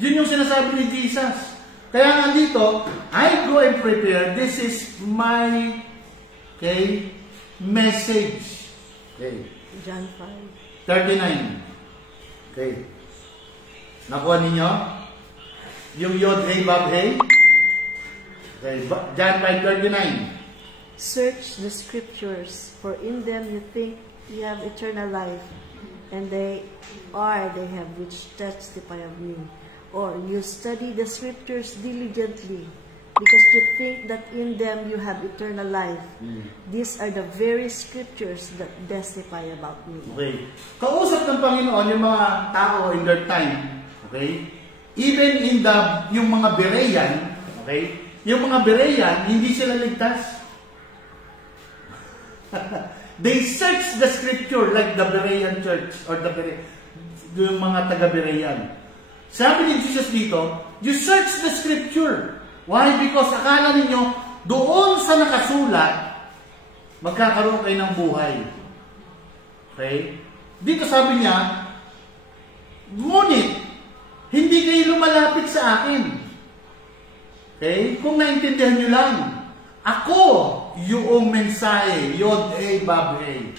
Yun yung sinasabi ni Jesus. Kaya nga dito, I go and prepare. This is my message. Okay. John 5. 39. Okay. Nakuha ninyo? Yung Yod, Hey, Vav, Hey? Okay. John 5:39. Search the scriptures, for in them you think you have eternal life, and they have which testify of me. Or you study the scriptures diligently, because you think that in them you have eternal life. These are the very scriptures that testify about me. Okay. Kausap ng Panginoon yung mga tao in their time. Okay? Even in yung mga Berean, okay? Yung mga Berean, hindi sila ligtas. They search the scripture like the Berean church or yung mga taga-Berean. Sabi ni Jesus dito, you search the scripture. Why? Because akala ninyo, doon sa nakasulat, magkakaroon kayo ng buhay. Okay? Dito sabi niya, ngunit, hindi kayo lumalapit sa akin. Okay? Kung naintindihan nyo lang, ako yung mensahe, Yod, Hey, Vav, Hey.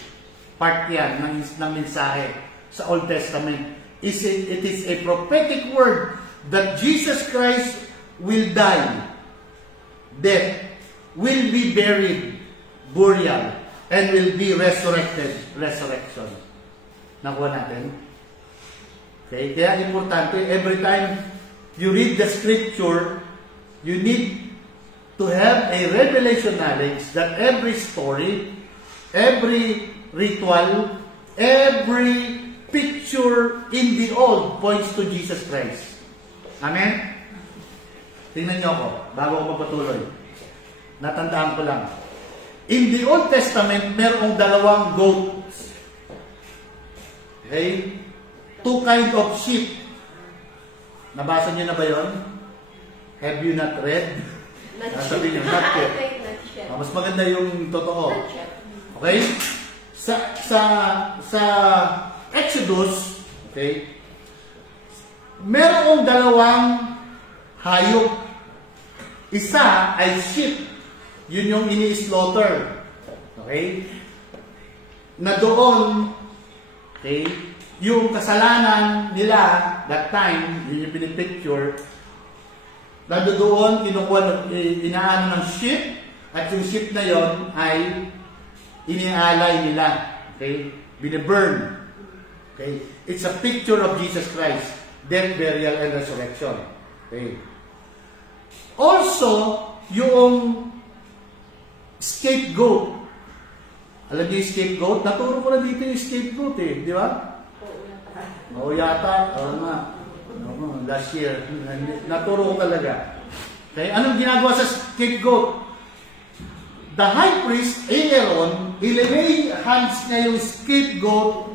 Part yan ng mensahe sa Old Testament. It is a prophetic word that Jesus Christ will die, death, will be buried, burial, and will be resurrected, resurrection. Nakuha natin? Okay? Kaya importante, every time you read the scripture, you need to have a revelation knowledge that every story, every ritual, every picture in the old points to Jesus Christ. Amen? Tingnan niyo ako, bago ako magpatuloy. Natandaan ko lang. In the Old Testament, merong dalawang goats. Okay? Two kind of sheep. Nabasa niyo na ba yun? Have you not read? Sabi niyo, not yet. Mas maganda yung totoo. Okay? Sa Exodus, okay, merong dalawang hayop. Isa ay sheep. Yun yung ini-slaughter. Okay? Na doon, okay, yung kasalanan nila, that time, yun yung pinipicture, na doon, inaano ng sheep, at yung sheep na yon ay inialay nila. Okay? Bine-burn. Okay? It's a picture of Jesus Christ, death, burial, and resurrection. Okay? Also, yung scapegoat. Alam niyo yung scapegoat? Naturo ko na dito yung scapegoat eh. Di ba? Oo yata. Oo nga. Last year. Naturo ko talaga. Okay? Anong ginagawa sa scapegoat? The high priest, Aaron, ilagay hands niya yung scapegoat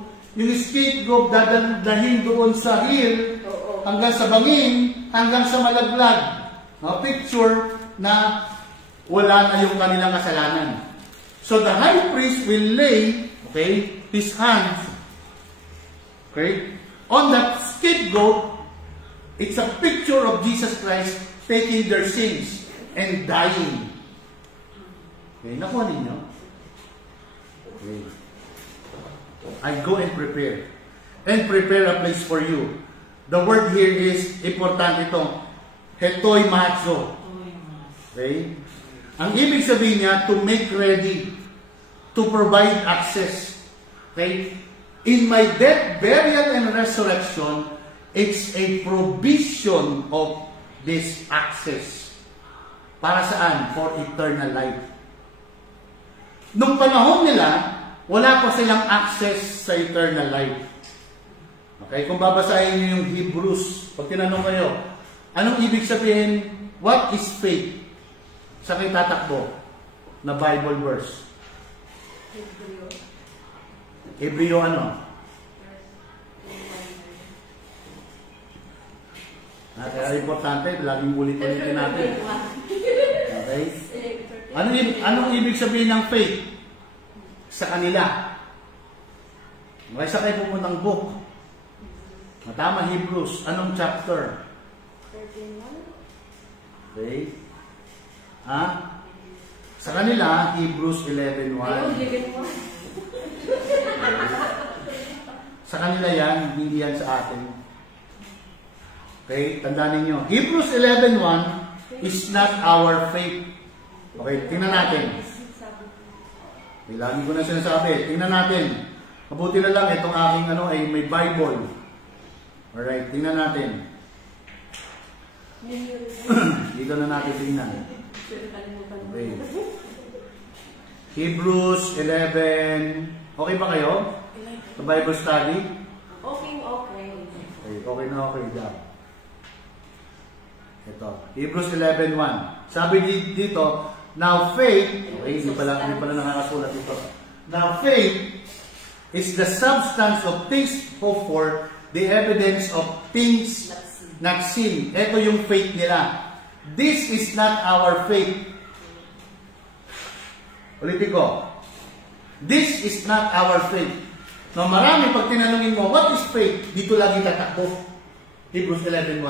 dadalhin doon sa hill, hanggang sa bangin, hanggang sa malaglag. A picture na wala na yung kanilang kasalanan. So the high priest will lay, okay, his hands, okay, on that scapegoat. It's a picture of Jesus Christ taking their sins and dying. Okay, nakuha ninyo? Okay. I go and prepare. And prepare a place for you. The word here is, importante ito, hetoy mazo. Okay? Ang ibig sabihin niya, to make ready, to provide access. Okay? In my death, burial, and resurrection, it's a provision of this access. Para saan? For eternal life. Nung panahon nila, wala pa silang access sa eternal life. Okay? Kung babasahin niyo yung Hebrews, pag tinanong kayo, anong ibig sabihin, what is faith? Sa kayo tatakbo na Bible verse. Hebreo ano? Kaya importante, laging ulit-ulitin natin. Okay? Anong ibig sabihin ng faith? Sa kanila. Okay, sa kayo pupuntang book. Tama, Hebrews. Anong chapter? 13:1. Okay. Sa kanila, Hebrews 11:1. Sa kanila yan, hindi yan sa atin. Okay, tandaan ninyo. Hebrews 11:1 is not our faith. Okay, tingnan natin. Okay, lagi ko na sinasabi. Tingnan natin. Mabuti na lang itong aking ay may Bible. Alright, tingnan natin. Dito na natin tingnan. Okay. Hebrews 11. Okay ba kayo? Sa Bible study? Okay. Okay na okay daw. Ito. Hebrews 11:1. Sabi dito, now faith, okay, hindi pala nakakasulat ito. Now faith is the substance of things hoped for, the evidence of things not seen. Ito yung faith nila. This is not our faith. Ulitin ko. This is not our faith. No, marami pag tinanungin mo, what is faith? Dito lagi tatakbo. Hebrews 11:1.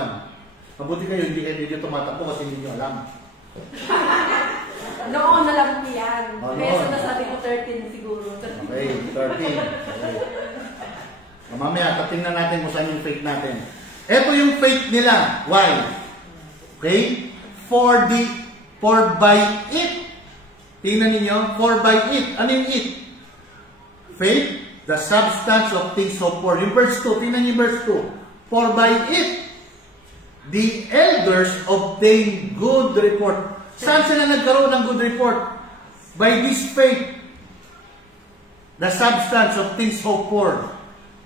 Mabuti kayo, hindi kayo tumatakbo kasi hindi nyo alam. Noon na lang po yan. Kaya noon. nasabi ko 13 siguro. Okay, 13. Okay. Mamaya, tatingnan natin kung saan yung faith natin. Ito yung faith nila. Why? Okay? For by it. Tingnan ninyo, for by it. Ano yung it? Faith, the substance of things hoped for. Yung verse 2, tingnan niyo yung verse 2. For by it, the elders obtained good report. Saan sila nagkaroon ng good report? By this faith, the substance of things hoped for,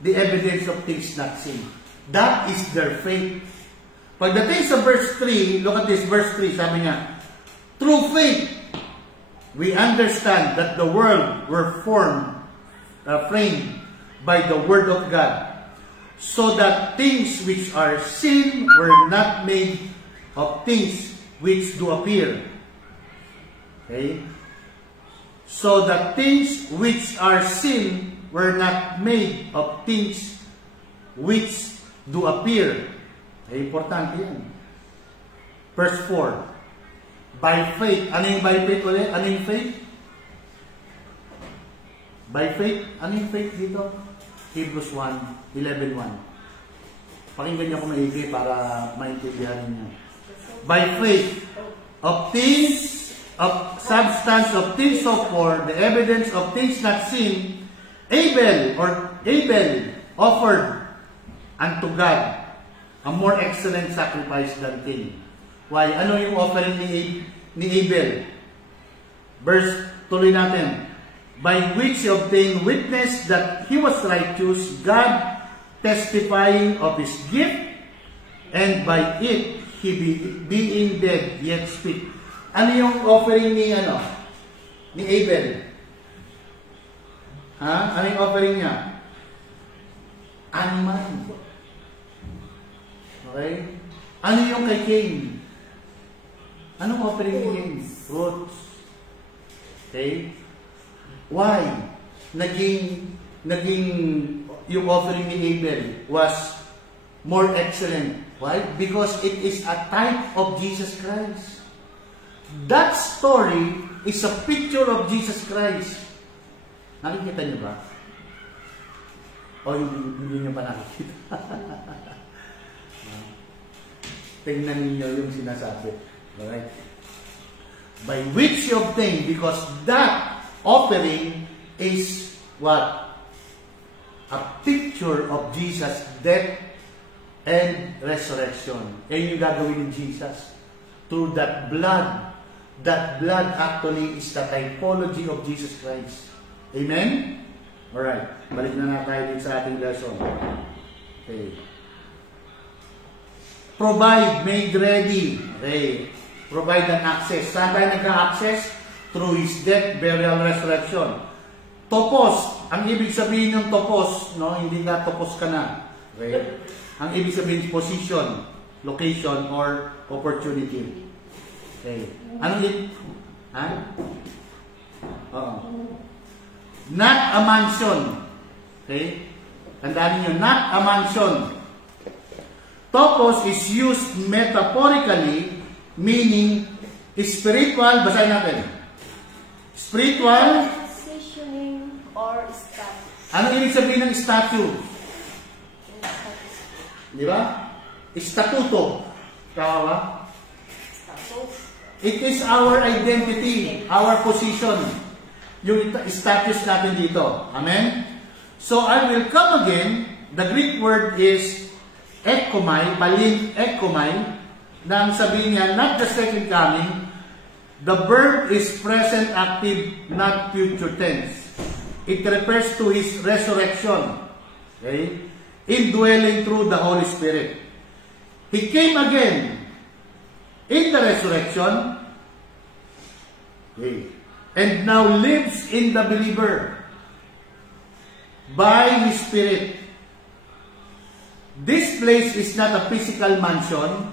the evidence of things not seen. That is their faith. Pagdating sa verse 3, look at this, verse 3, sabi niya, through faith, we understand that the world were framed by the word of God, so that things which are seen were not made of things which do appear. Okay? So that things which are seen were not made of things which do appear. Okay, importante yan. Verse 4. By faith. Ano yung by faith ulit? Ano yung faith? By faith. Ano yung faith dito? Hebrews 11:1. Pakinggan niyo kung maigi para maintindihan niyo. By faith, of things, of substance of things hoped for, the evidence of things not seen, Abel offered unto God a more excellent sacrifice than Cain. Why? Ano yung offering ni Abel? Verse, tuloy natin. By which he obtained witness that he was righteous, God testifying of his gift, and by it he being dead yet speak. Ano yung offering ni Abel? Ano yung offering niya? Animal. Okay? Ano yung kay Cain? Anong offering ni Cain? Fruits. Okay? Why? Naging yung offering ni Abel was more excellent. Why? Because it is a type of Jesus Christ. That story is a picture of Jesus Christ. Nakikita niyo ba? O hindi niyo pa nakikita? Tingnan niyo yung sinasabi. Alright? By which you obtain, because that offering is what? A picture of Jesus' death and resurrection. Yan yung gagawin ni Jesus. Through that blood. That blood actually is the typology of Jesus Christ. Amen? Alright. Balik na tayo din sa ating lesson. Okay. Provide, made ready. Okay. Provide an access. Saan tayo nagka-access? Through His death, burial, resurrection. Topos. Ang ibig sabihin ng topos, no? Hindi nga topos ka na. Okay? Ang ibig sabihin position, location, or opportunity. Okay. Anong ibig? Ha? Oo. Not a mansion. Okay? Tandaan niyo, not a mansion. Topos is used metaphorically, meaning spiritual, basahin natin. Spiritual, Positioning or status. ano ibig sabihin ng statue? Di ba? Estatuto. Tama ba? Status. It is our identity, our position. Yung status natin dito. Amen? So, I will come again. The Greek word is ekkomai, palin ekkomai, na ang sabihin niya, not the second coming. The verb is present active, not future tense. It refers to His resurrection. Okay? Indwelling through the Holy Spirit. He came again in the resurrection. Okay. And now lives in the believer by His Spirit. This place is not a physical mansion,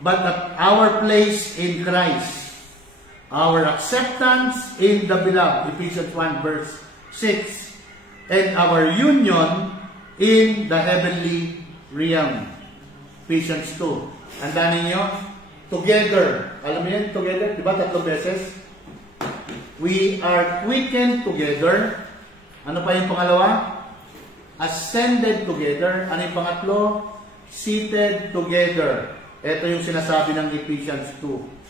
but our place in Christ. Our acceptance in the beloved, Ephesians 1 verse 6. And our union in the heavenly realm, Ephesians 2. Tandaan niyo, together. Alam niyo yan, together? Diba 3 beses? We are quickened together. Ano pa yung pangalawa? Ascended together. Ano yung pangatlo? Seated together. Ito yung sinasabi ng Ephesians 2.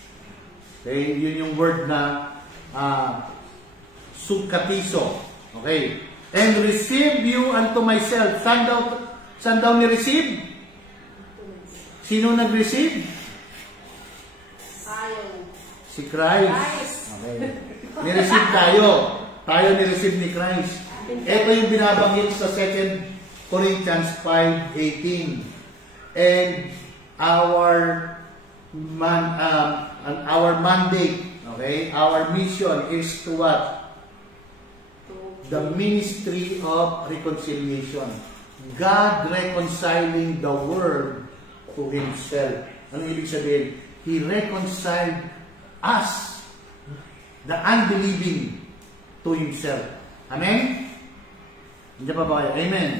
Okay, yun yung word na subkatiso. Okay. And receive you unto myself. Saan daw ni-receive? Sino nag-receive? Si Christ. Okay. Ni-receive tayo. Tayo ni-receive ni Christ. Ito yung binabanggit sa 2 Corinthians 5:18. And our mandate, okay, our mission is to what? The ministry of reconciliation. God reconciling the world to Himself. Ano ibig sabihin? He reconciled us, the unbelieving, to Himself. Amen? Hindi pa ba kayo? Amen?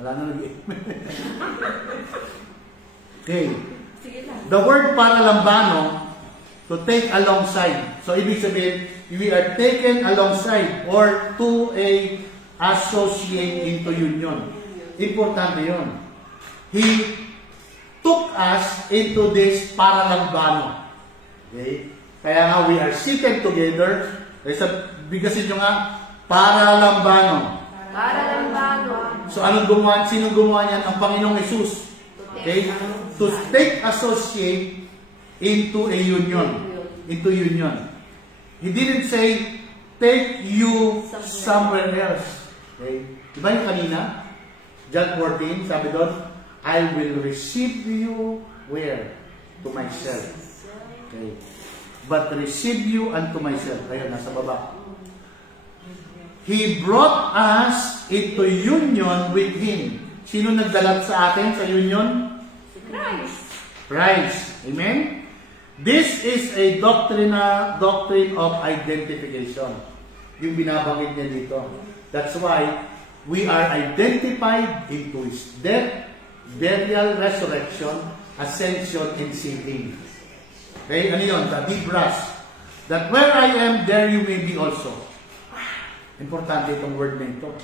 Wala na nag-amen. Okay. The word paralambano, to take alongside. So, ibig sabihin, we are taken alongside or to a associate into union. Importante yun. He took us into this paralambano. Okay? Kaya nga, we are seated together. Bigasin nyo nga, paralambano. Paralambano. So, sinong gumawa niyan? Ang Panginoong Jesus. Okay? To take associate into a union. Into union. He didn't say, take you somewhere else. Okay? Diba yung kanina? John 14, sabi doon, I will receive you where? To myself. Okay. But receive you unto myself. Ayun, nasa baba. He brought us into union with Him. Sino nagdalat sa atin sa union? Christ. Christ. Amen? This is a doctrine of identification. Yung binabanggit niya dito. That's why we are identified into His death, burial, resurrection, ascension, and seating. Okay? Ano yun? The deep rest. That where I am, there you may be also. Importante itong word na ito.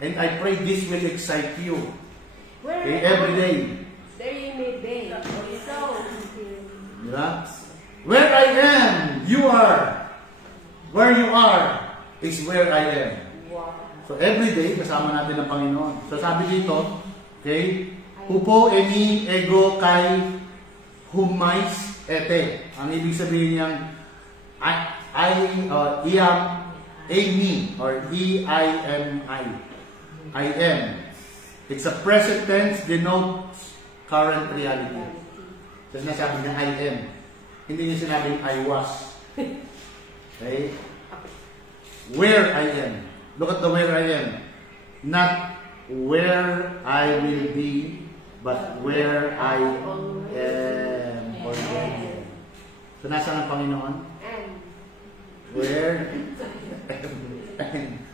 And I pray this will excite you. Okay? Every day. There you may be. So, Diba? Where I am, you are. Where you are is where I am. wow. So every day, kasama natin ang Panginoon. So sabi dito, okay, Hupo emi ego kai humais ete. Ang ibig sabihin niyang I am me or E-I-M-I. I am. It's a present tense, denotes current reality. So sinasabi niya I am. Hindi niya sinabing I was. Okay? Where I am. Look at the where I am. Not where I will be, but where I am already. So nasaan ang Panginoon? Where?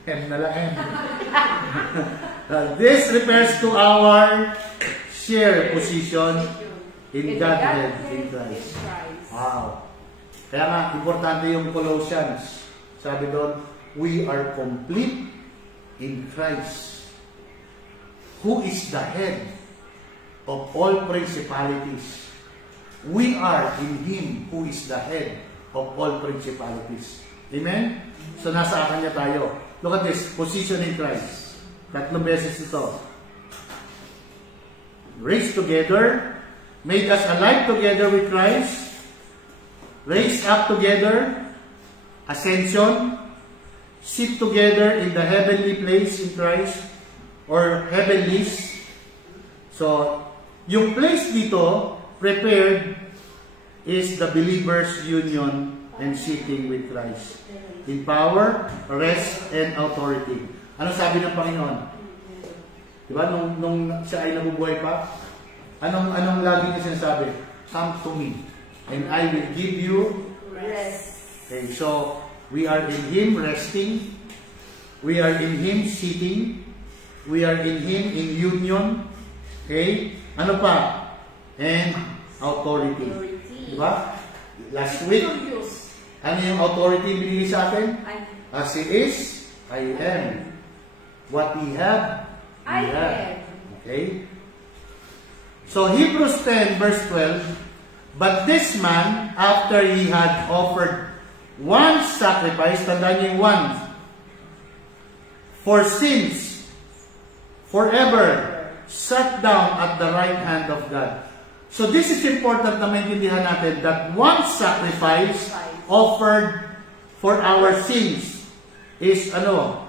M na lang M. This refers to our share position in Godhead in Christ. Wow. Kaya nga, importante yung Colossians. Sabi doon, we are complete in Christ, who is the head of all principalities. We are in Him who is the head of all principalities. Amen? So, nasa kanya tayo. Look at this, position in Christ. Tatlong beses ito. Raised together, made us alive together with Christ, raised up together, ascension, sit together in the heavenly place in Christ, or heavenlies. So, yung place dito, prepared, is the believer's union and sitting with Christ. In power, rest, and authority. Ano sabi ng Panginoon? Diba? Nung siya ay nabubuhay pa, anong lagi niya sinasabi? Come to me, and I will give you rest. Okay, so, we are in Him resting. We are in Him sitting. We are in Him in union. Okay? Ano pa? And authority. Diba? Last week, ano yung authority binigay sa atin? As He is, I am. What we have, we have. Okay? So, Hebrews 10 verse 12, but this man, after he had offered one sacrifice, tandaan niyo yung one, for sins, forever, sat down at the right hand of God. So this is important na maintindihan natin that one sacrifice offered for our sins is ano?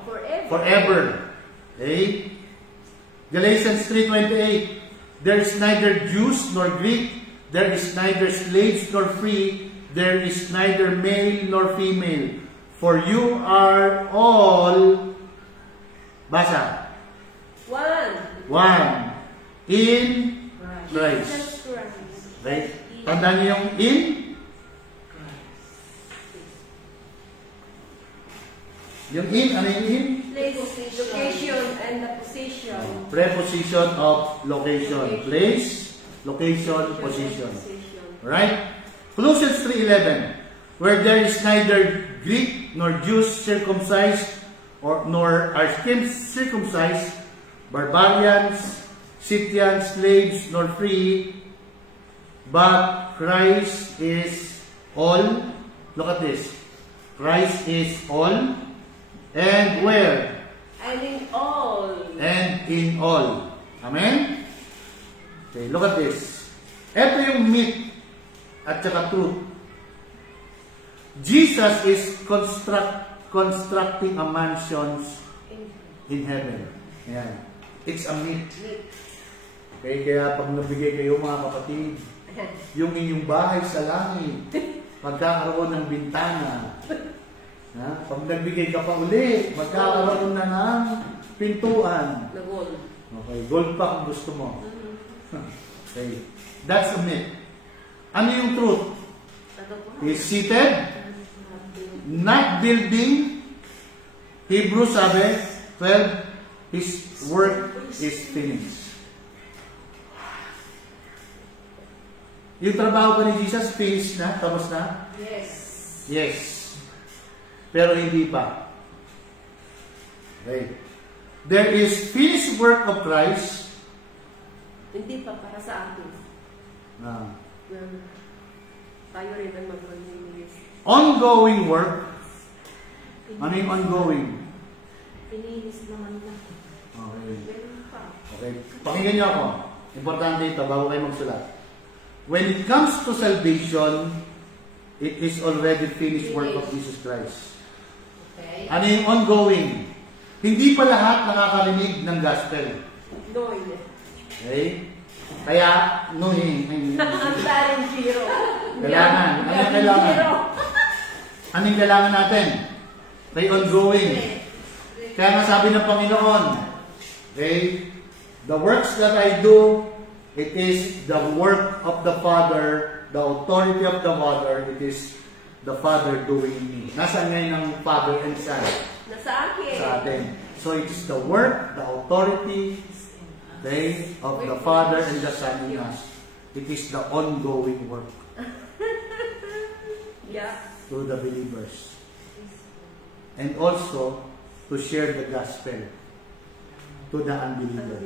Forever. Okay? Galatians 3:28, there is neither Jews nor Greek, there is neither slaves nor free, there is neither male nor female, for you are all, basa, one in Christ. Right? Tandaan niyo yung in? Yung in, ano yung in? Place, location, and the position. Preposition of location. Place, location, position. Right? Colossians 3:11, where there is neither Greek nor Jews circumcised nor are circumcised, barbarians, Scythians, slaves, nor free, but Christ is all. Look at this. Christ is all. And where? And in all. And in all. Amen? Okay, look at this. Ito yung myth at saka truth. Jesus is constructing a mansions in heaven. Ayan. It's a myth. Okay, kaya pag nabigay kayo mga kapatid, yung inyong bahay sa langit, magkakaroon ng bintana. Pag nagbigay ka pa uli, magkakaroon na ng pintuan. Gold. Okay, gold pa kung gusto mo. Okay, that's a myth. Ano yung truth? He's seated, not building. Hebrews sabi, 12, his work is finished. Yung trabaho ba ni Jesus, finished na? Tapos na? Yes. Yes. Pero hindi pa. Okay. There is finished work of Christ. Hindi pa para sa atin. Tayo rin ang mag-release. Ongoing work. Ano yung ongoing? Finilis naman na. Okay. Meron pa. Okay. Pakinggan niyo ako. Importante ito bago kayo magsulat. When it comes to salvation, it is already finished work of Jesus Christ. Okay. Ano yung ongoing? Hindi pa lahat nakakarinig ng gospel. No, Okay? Kaya, no, Ang daring zero. kailangan. Ano yung kailangan? Ano yung kailangan natin? Kay ongoing. Kaya nga sabi ng Panginoon, okay, the works that I do, it is the work of the Father, the authority of the Father, it is the Father doing me. Nasaan ngayon ang Father and Son? Nasa akin. Sa atin. So it is the work, the authority, okay, of the Father and the Son in us. It is the ongoing work Yeah. to the believers. And also, to share the gospel to the unbeliever.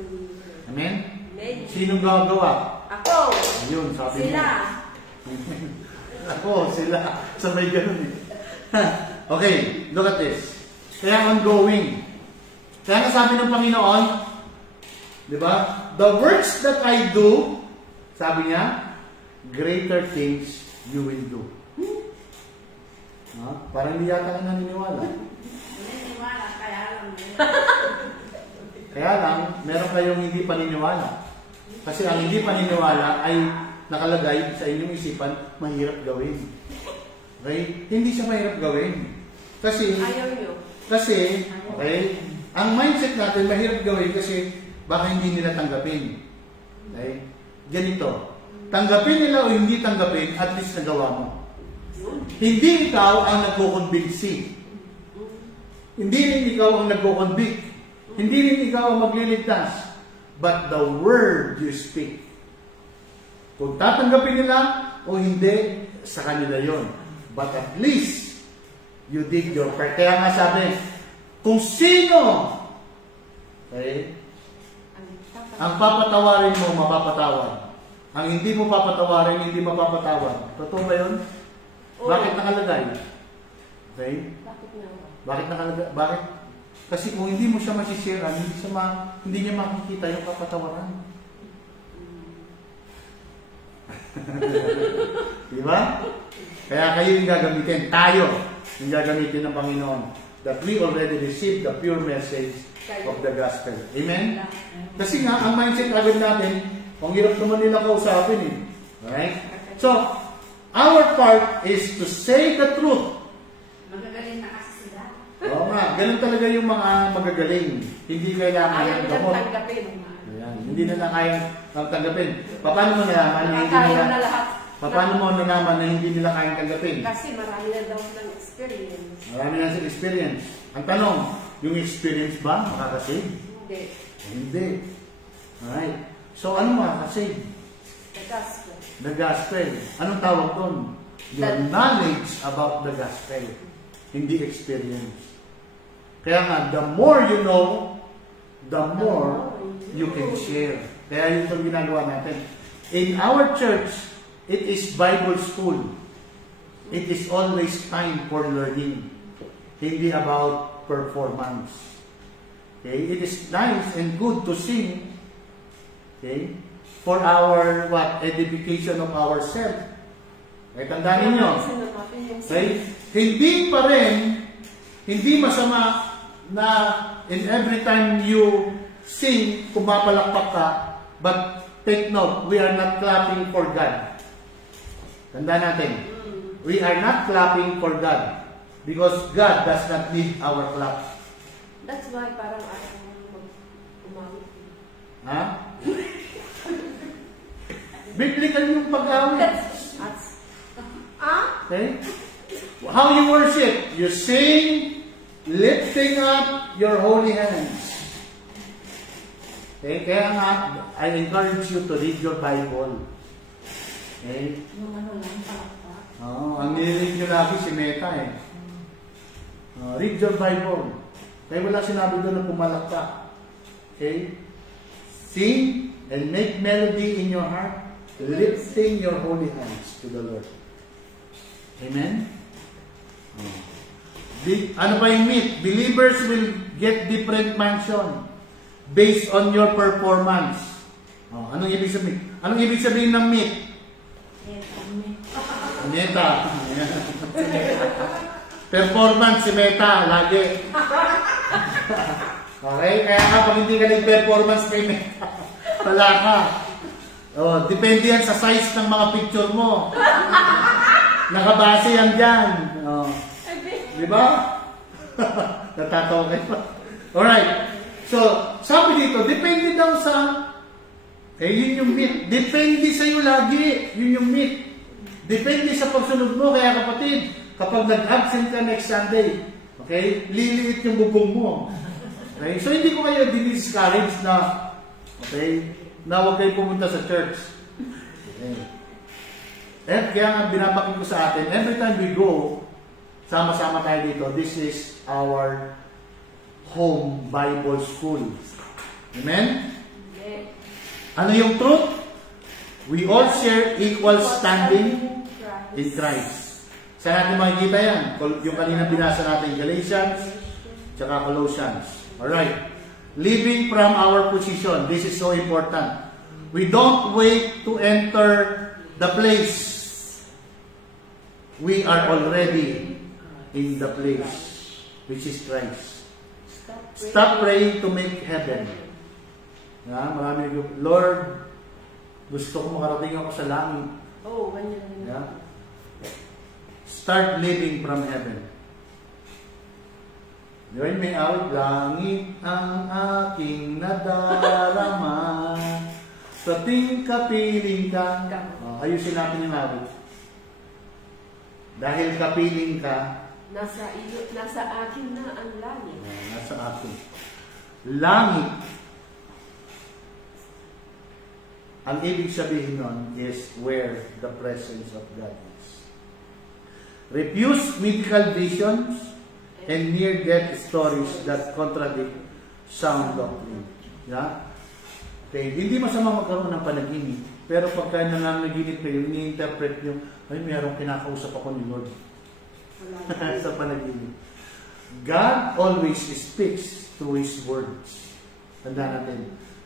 Amen? Amen. Sinong gagawa? Ako. Yun, sabi Sila. mo. Ako, sila. Sabay ganun eh. Okay, look at this. Kaya ongoing. Kaya nga sabi ng Panginoon, di ba? The works that I do, sabi niya, greater things you will do. Parang hindi yata ka naniniwala. Naniniwala, kaya lang. Kaya lang, meron kayong hindi paniniwala. Kasi ang hindi paniniwala ay nakalagay sa inyong isipan, mahirap gawin. Okay? Hindi siya mahirap gawin. Kasi, Ayaw nyo. okay, ang mindset natin mahirap gawin kasi baka hindi nila tanggapin. Okay? Ganito. Tanggapin nila o hindi tanggapin, at least nagawa mo. Hindi ikaw ang nagkukonbinsi. Hindi rin ikaw ang nagkukonvict. Hindi rin ikaw ang magliligtas. But the word you speak. Kung tatanggapin nila o hindi, sa kanila yon. But at least, you did your part. Kaya nga sabi, kung sino, okay, ang papatawarin mo, mapapatawad. Ang hindi mo papatawarin, hindi mapapatawad. Totoo ba yun? Bakit nakalagay? Okay? Bakit nakalagay? Bakit? Kasi kung hindi mo siya masisira, hindi niya makikita yung kapatawaran. Diba? Kaya kayo yung gagamitin. Tayo yung gagamitin ng Panginoon. That we already received the pure message of the gospel. Amen? Kasi nga, ang mindset agad natin, ang hirap naman nila kausapin eh. Alright? So, our part is to say the truth. Magagaling na kasi sila. Oo nga, ganun talaga yung mga magagaling. Hindi kailangan Ayaw ng nilang gamot. tanggapin. Ayan, hindi nila kaya tanggapin. Paano mo nalaman na hindi Kaya nila... na lahat. Paano mo nalaman na hindi nila kayang tanggapin? Kasi marami na daw ng experience. Marami na sa experience. Ang tanong, yung experience ba makakasave? Hindi. Hindi. Alright. So, ano makakasave? The gospel. The gospel. Anong tawag doon? Your knowledge about the gospel. Hindi experience. Kaya nga, the more you know, the more you can share. Kaya yun itong ginagawa natin. In our church, it is Bible school. It is always time for learning. Hindi about performance. Okay? It is nice and good to sing. Okay? For our edification of ourselves. Okay, tandaan ninyo. Okay? Hindi pa rin, hindi masama na in every time you sing, pumapalakpak ka, but take note, we are not clapping for God. Tandaan natin, we are not clapping for God because God does not need our clap. That's why parang ayaw umawit. Ha? Biblical yung pag-awit. Ah? Okay? How you worship? You sing, lifting up your holy hands. Okay? Kaya nga, I encourage you to read your Bible. Okay? Yung ano lang, palakpak. Ang nililig nyo lagi si Meta eh. Read your Bible. Kaya wala sinabi doon na pumalakpak. Okay? Sing and make melody in your heart, lifting your holy hands to the Lord. Amen? Ano pa yung myth? Believers will get different mansion based on your performance. Anong ibig sabihin? Anong ibig sabihin ng myth? Meta. Performance si Meta, lagi. Okay? Kaya kapag hindi ka nag-performance kay Meta, wala ka. Depende yan sa size ng mga picture mo. Nakabase yan dyan. Di ba? Natatawa kayo pa. Alright. So, sabi dito, depende daw sa... yun yung myth. Depende sa'yo lagi. Yun yung myth. Depende sa pagsunod mo. Kaya kapatid, kapag nag-absent ka next Sunday, okay, liliit yung bubong mo. Okay? So, hindi ko kayo discourage na, okay, na huwag kayo pumunta sa church. Okay. At kaya nga binabakit ko sa atin, every time we go, sama-sama tayo dito, this is our home Bible school. Amen? Ano yung truth? We all share equal standing in Christ. Saan natin makikita yan? Yung kanina binasa natin, Galatians, tsaka Colossians. Alright. Living from our position. This is so important. We don't wait to enter the place. We are already in the place, which is Christ. Stop praying to make heaven. Marami nag- Lord, gusto ko makarating ako sa langit. Ganyan. Start living from heaven. Yun, may awit, langit ang aking nadarama, sa ting kapiling ka. Ayusin natin yung awit. Dahil kapiling ka, nasa akin na ang langit. Nasa akin. Langit. Ang ibig sabihin nun is where the presence of God is. Refuse mythical visions and near-death stories that contradict sound doctrine. Yeah? Okay. Hindi masama magkaroon ng panaginip, pero pagka nananaginip kayo, ini-interpret nyo, ay, mayroong kinakausap ako ni Lord. Sa panaginip. God always speaks through His words. Tandaan natin.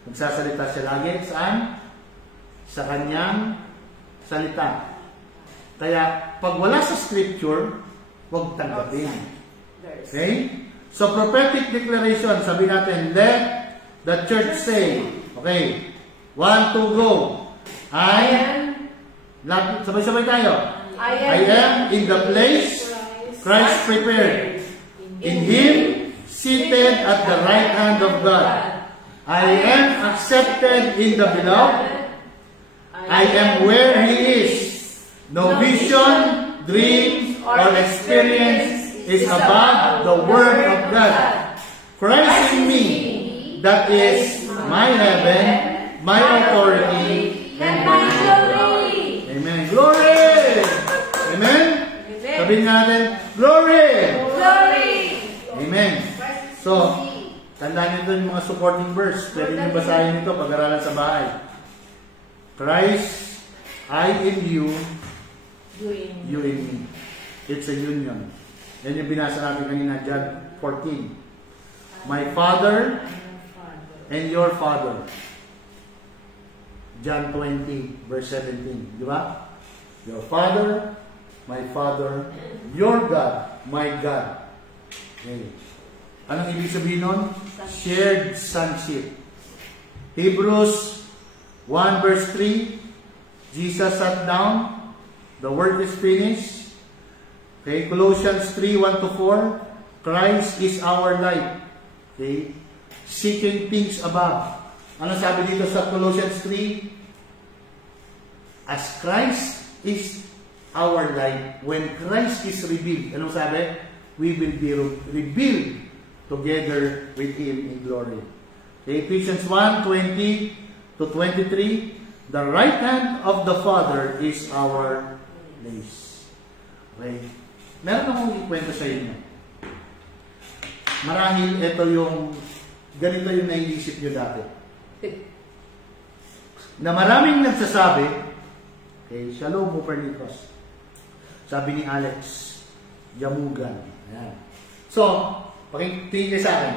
Magsasalita siya lagi. Saan? Sa kanyang salita. Kaya, pag wala sa scripture, huwag tanggapin. Okay? So, prophetic declaration, sabi natin, let the church say, okay, 1, 2, go. Sabay-sabay tayo. I am in the place Christ prepared. In Him, seated at the right hand of God. I am accepted in the beloved. I am where He is. No vision, dream, or experience is above the Word of God. Christ in me, that is my heaven, my authority, and my glory. Amen. Glory! Amen? Sabihin natin, glory! Glory! Amen. So, tandaan nyo doon yung mga supporting verse. Pwede nyo basahin ito, pag-aralan sa bahay. Christ, I in you, you in me. It's a union. Yan yung binasa natin kanina, John 14. My Father and your Father. John 20, verse 17. Di ba? Your Father, my Father, your God, my God. Okay. Anong ibig sabihin nun? Shared sonship. Hebrews 1 verse 3, Jesus sat down, the work is finished. Okay, Colossians 3, 1-4, Christ is our life. Okay, seeking things above. Ano sabi dito sa Colossians 3? As Christ is our life when Christ is revealed. Anong sabi? We will be revealed together with Him in glory. Okay, Ephesians 1:20-23, the right hand of the Father is our place. Okay. Meron akong ikwento sa inyo. Marahil ito ganito yung naiisip nyo dati. Na maraming nagsasabi, okay, Shalom Copernicus. Sabi ni Alex Yamugan. Ayan. So, pakitingin kayo sa akin.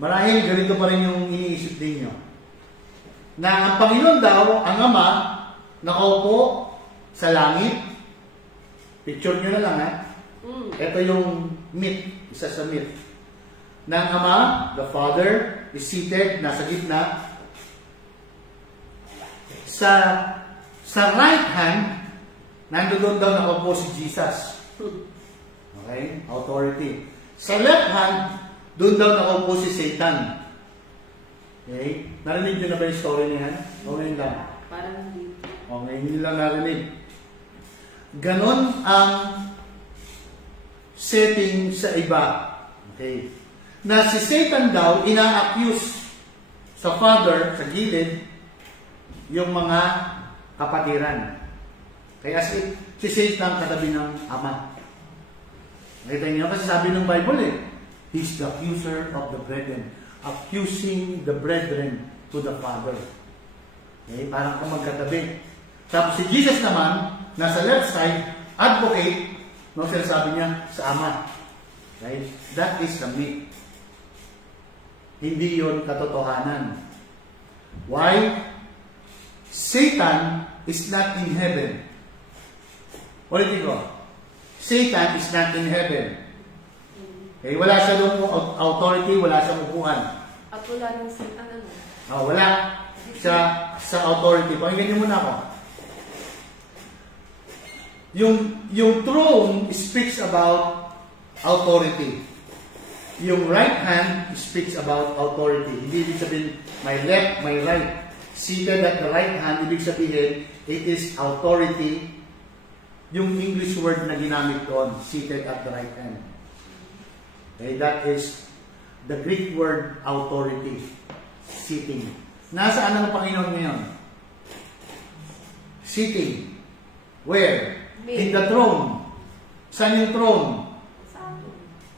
Marahil ganito pa rin yung iniisip ninyo. Na ang Panginoon daw, ang Ama, nakaupo sa langit. Picture nyo na lang, ha? Ito yung myth, isa sa myth. Na ang Ama, the Father, is seated, nasa gitna. Sa right hand, nandoon daw nakaupo si Jesus. Okay? Authority. Sa left hand, doon daw nakaupo si Satan. Okay? Narinig nyo na ba yung story niya? O ngayon lang? Parang hindi. O ngayon nyo lang narinig. Ganon ang setting sa iba. Okay? Na si Satan daw, ina-accuse sa Father, sa gilid, yung mga kapatiran. Kaya si Satan katabi ng Ama. Nakita niyo kasi sabi ng Bible He's the accuser of the brethren. Accusing the brethren to the Father. Okay? Parang kung magkatabi. Tapos si Jesus naman, nasa left side, advocate, no, sinasabi niya sa Ama. Okay? That is the myth. Hindi yun katotohanan. Why? Satan is not in heaven. Ulitin ko. Satan is not in heaven. Okay, wala siya doon authority, wala siyang upuan. At wala ng Satan, ano? Wala siya sa authority. Pakinggan niyo muna ako. Yung throne speaks about authority. Yung right hand speaks about authority. Hindi ibig sabihin, my left, my right. Seated at the right hand, ibig sabihin, it is authority. Yung English word na ginamit doon, seated at the right hand. Okay, that is the Greek word authority. Sitting. Nasaan ang Panginoon ngayon? Sitting. Where? In the throne. Saan yung throne?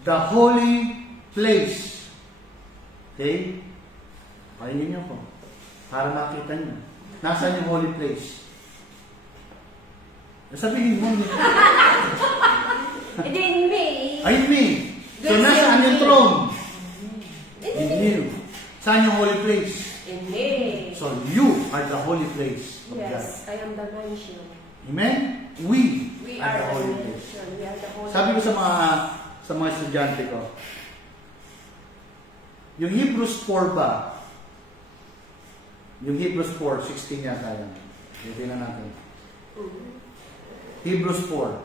The holy place. Okay? Pakinggan niyo po. Para makita niyo. Nasaan yung holy place? Sabihin mo. And in me. In me. So, nasaan yung throne? In you. Saan yung holy place? In me. So, you are the holy place of God. Yes, I am the mansion. Amen? We are the the holy place. mansion. We are the holy Sabi ko sa mga estudyante ko, yung Hebrews 4 ba? Yung Hebrews 4:16 yata yan. Tingnan natin. Hebrews 4.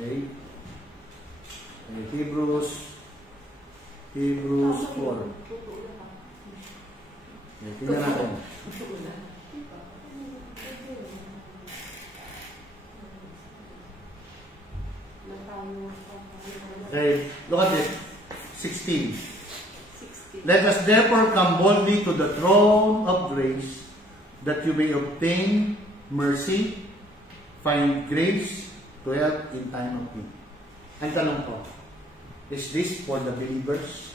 Okay? Hebrews 4. Okay, tingnan natin. Okay, look at it. 16. Let us therefore come boldly to the throne of grace, that you may obtain mercy, find grace to help in time of need. Ang tanong ko, is this for the believers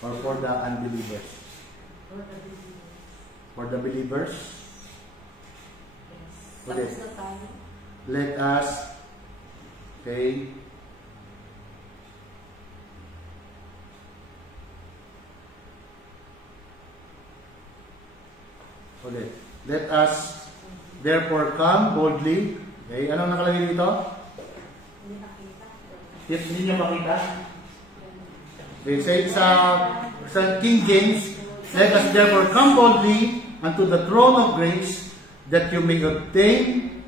or for the unbelievers? For the believers? Tapos na tayo. Let us, okay, okay. Let us therefore come boldly. Okay, anong nakalagay dito? Hindi niya makita. Okay, say sa King James, let us therefore come boldly unto the throne of grace, that you may obtain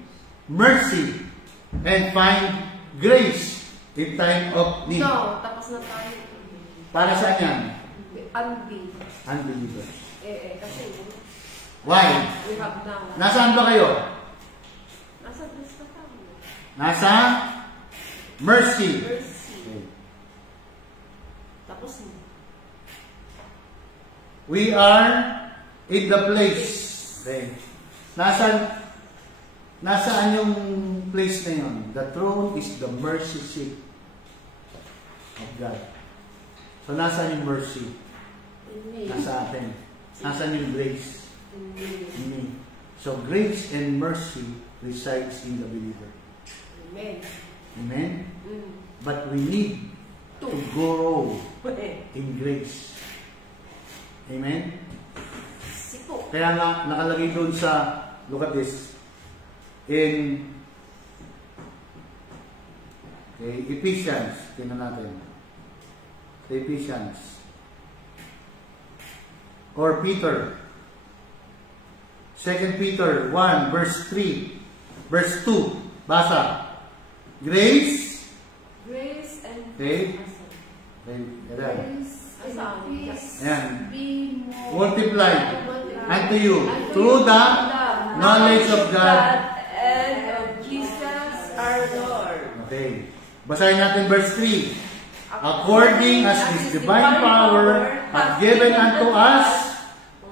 mercy and find grace in time of need. No, tapos na tayo. Para saan yan? Unbelievers. Unbelievers. Kasi Why? we have now. Nasaan ba kayo? Nasa mercy. Mercy. Okay. Tapos na. We are in the place. Okay. Nasaan yung place na yun? The throne is the mercy seat of God. So, nasaan yung mercy? Nasa atin. Nasaan yung grace? In me. So, grace and mercy resides in the believer. Amen. Amen? But we need to grow in grace. Amen? Sipo. Kaya nga, nakalagay doon sa, look at this, in Ephesians, tingnan natin. Ephesians. Or Peter. 2 Peter 1, verse 3, verse 2. Basa. Grace. Grace and Okay. grace and peace Ayan. be Multiplied unto you through the knowledge of God. and of Jesus our Lord. Okay. Basahin natin verse 3. According as His divine power hath given unto us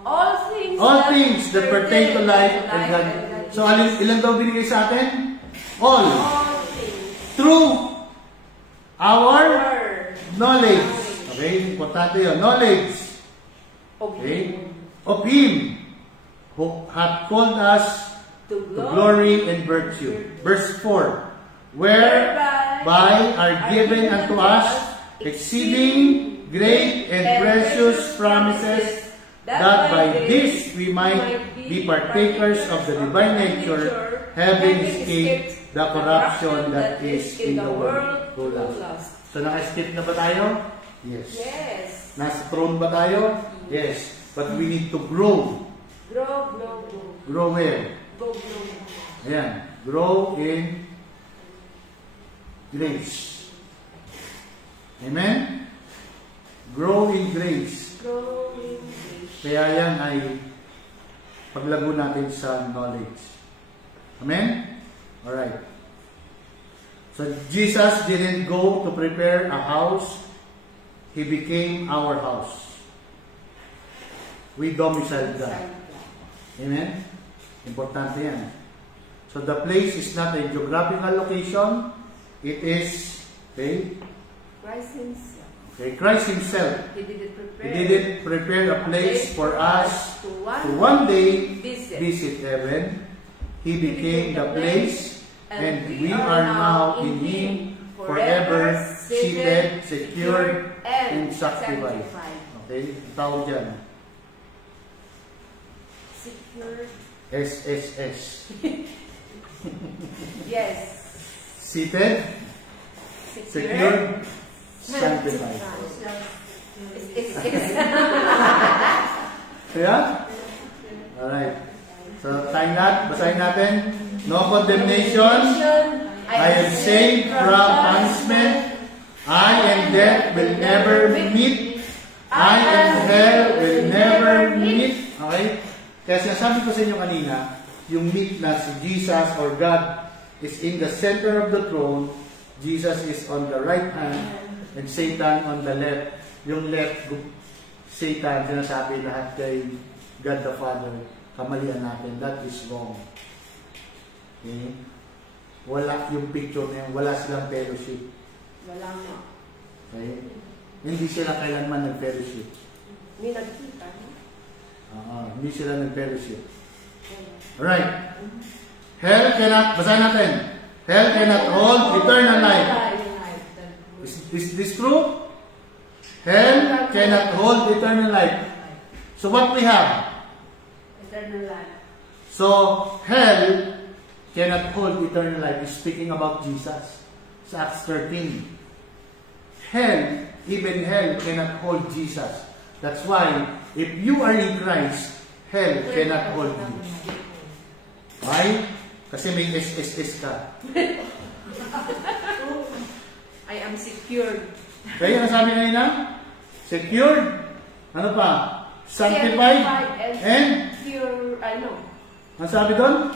all things that pertain to life and God. So, ilan daw binigay sa atin? All. things Through our are knowledge. Okay? Importante yun. Knowledge. Okay? Of Him who hath called us to to glory and virtue. Verse 4. Whereby are given unto us exceeding great and precious promises, that by this we might be partakers of the divine nature, having escaped the corruption that is in the world through lust. So, naka-escape na ba tayo? Yes. Yes. Nasa throne ba tayo? Yes. But we need to grow. Grow. Grow where? Grow. Ayan. Grow in grace. Amen? Grow in grace. Grow in grace. Kaya yan ay paglago natin sa knowledge. Amen? Alright. So, Jesus didn't go to prepare a house. He became our house. We domiciled God. Amen? Importante yan. So, the place is not a geographical location. It is, okay? Christ Himself. Okay, Christ Himself. He didn't He didn't prepare a place for us to one day visit heaven. He became the place, and we are now in Him forever, seated, secured, and sanctified. Okay, tawag dyan. Secured. SSS. Yes. Seated, secured, sanctified. It's Kaya? Alright. So, basahin natin. No condemnation. I am saved from punishment. I and death will never meet. I and hell will never meet. Okay? Kaya sinasabi ko sa inyo kanina, yung meet na si Jesus or God is in the center of the throne. Jesus is on the right hand and Satan on the left. Yung left, Satan, sinasabi lahat kay God the Father. Kamalian natin. That is wrong. Okay? Wala yung picture na yun. Wala silang fellowship. Wala nga. Okay? Hindi sila kailanman nag-fellowship. May nagkita. Hindi sila nag-fellowship. Alright. Hell cannot, basahin natin. Hell cannot hold eternal life. Is this true? Hell cannot hold eternal life. So what we have? Eternal life. So, hell cannot hold eternal life. He's speaking about Jesus. Sa Acts 13. Hell, even hell cannot hold Jesus. That's why, if you are in Christ, hell cannot hold you. Why? Kasi may SSS ka. I am secured. Kaya ang sabi kanina? Secured. Ano pa? Sanctified. And? Pure, Ang sabi doon?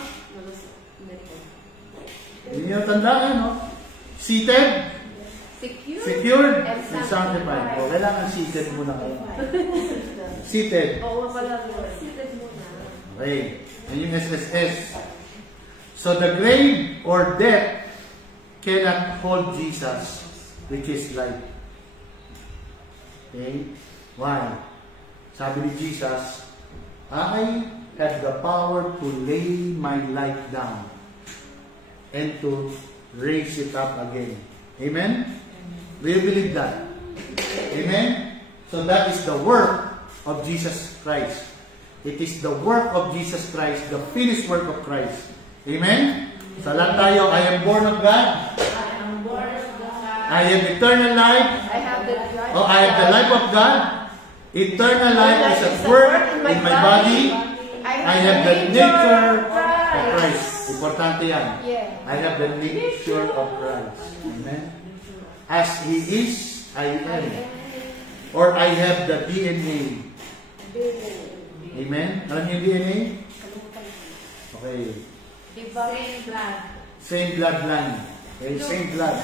Hindi nyo tandaan, no? Seated, secured, and sanctified. O, kailangan seated muna kayo. Seated. Oo, pala. Seated muna. Okay. Yan yung SSS. So, the grave or death cannot hold Jesus, which is life. Okay? Why? Sabi ni Jesus, I have the power to lay my life down and to raise it up again. Amen? Do you believe that? Amen? So that is the work of Jesus Christ. It is the work of Jesus Christ, the finished work of Christ. Amen? Sa lahat tayo, I am born of God. I have eternal life. I have the life of God. Eternal life is at work in my body. I have the nature of Christ. Importante yan. I have the nature of Christ. Amen? As He is, I am. Or I have the DNA. Amen? Alam niyo yung DNA? Okay. Same bloodline. Okay, same blood.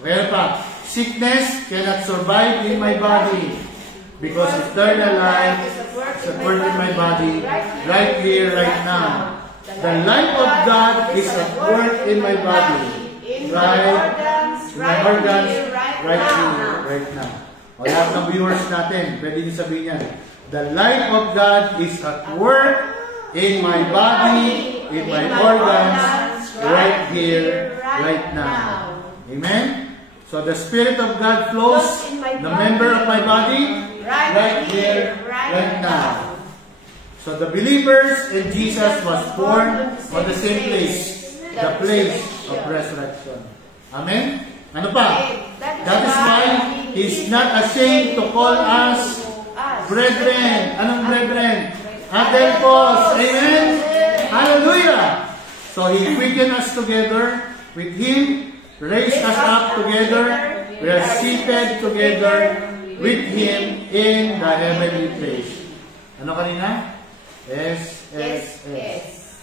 Kaya pa, sickness cannot survive in my body because eternal life is at work in my body right here, right now. The life of God is at work in my body, right, in my organs, right here, right now. O lahat ng viewers natin, pwede nyo sabihin yan. The life of God is at work in my body, in my organs, right here, right now. Amen? So the Spirit of God flows, the member of my body, right here, right now. So the believers in Jesus was born on the same place, the place of resurrection. Amen? Ano pa? That is why He's not ashamed to call us brethren. Anong brethren? Adelphos. Amen? Hallelujah! So He quickened us together with Him, raised us up together, we are seated together with Him in the heavenly place. Ano kanina? SSS.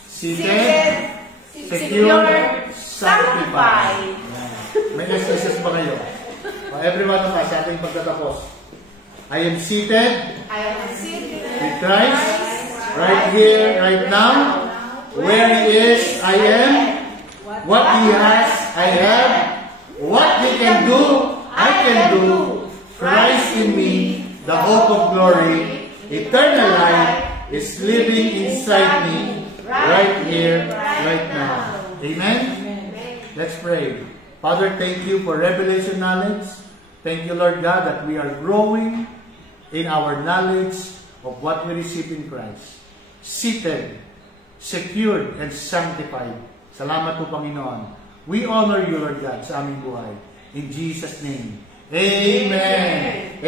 Seated, secured, sanctified. May SSS ba kayo? Everyone of us, sa ating pagtatapos. I am seated with Christ right here, right now. Where He is, I am. What He has, I have. What He can do, I can do. Christ in me, the hope of glory, eternal life is living inside me right here, right now. Amen? Let's pray. Father, thank you for revelation knowledge. Thank you, Lord God, that we are growing in our knowledge of what we receive in Christ. Seated, secured, and sanctified. Salamat po, Panginoon. We honor you, Lord God, sa aming buhay. In Jesus' name. Amen.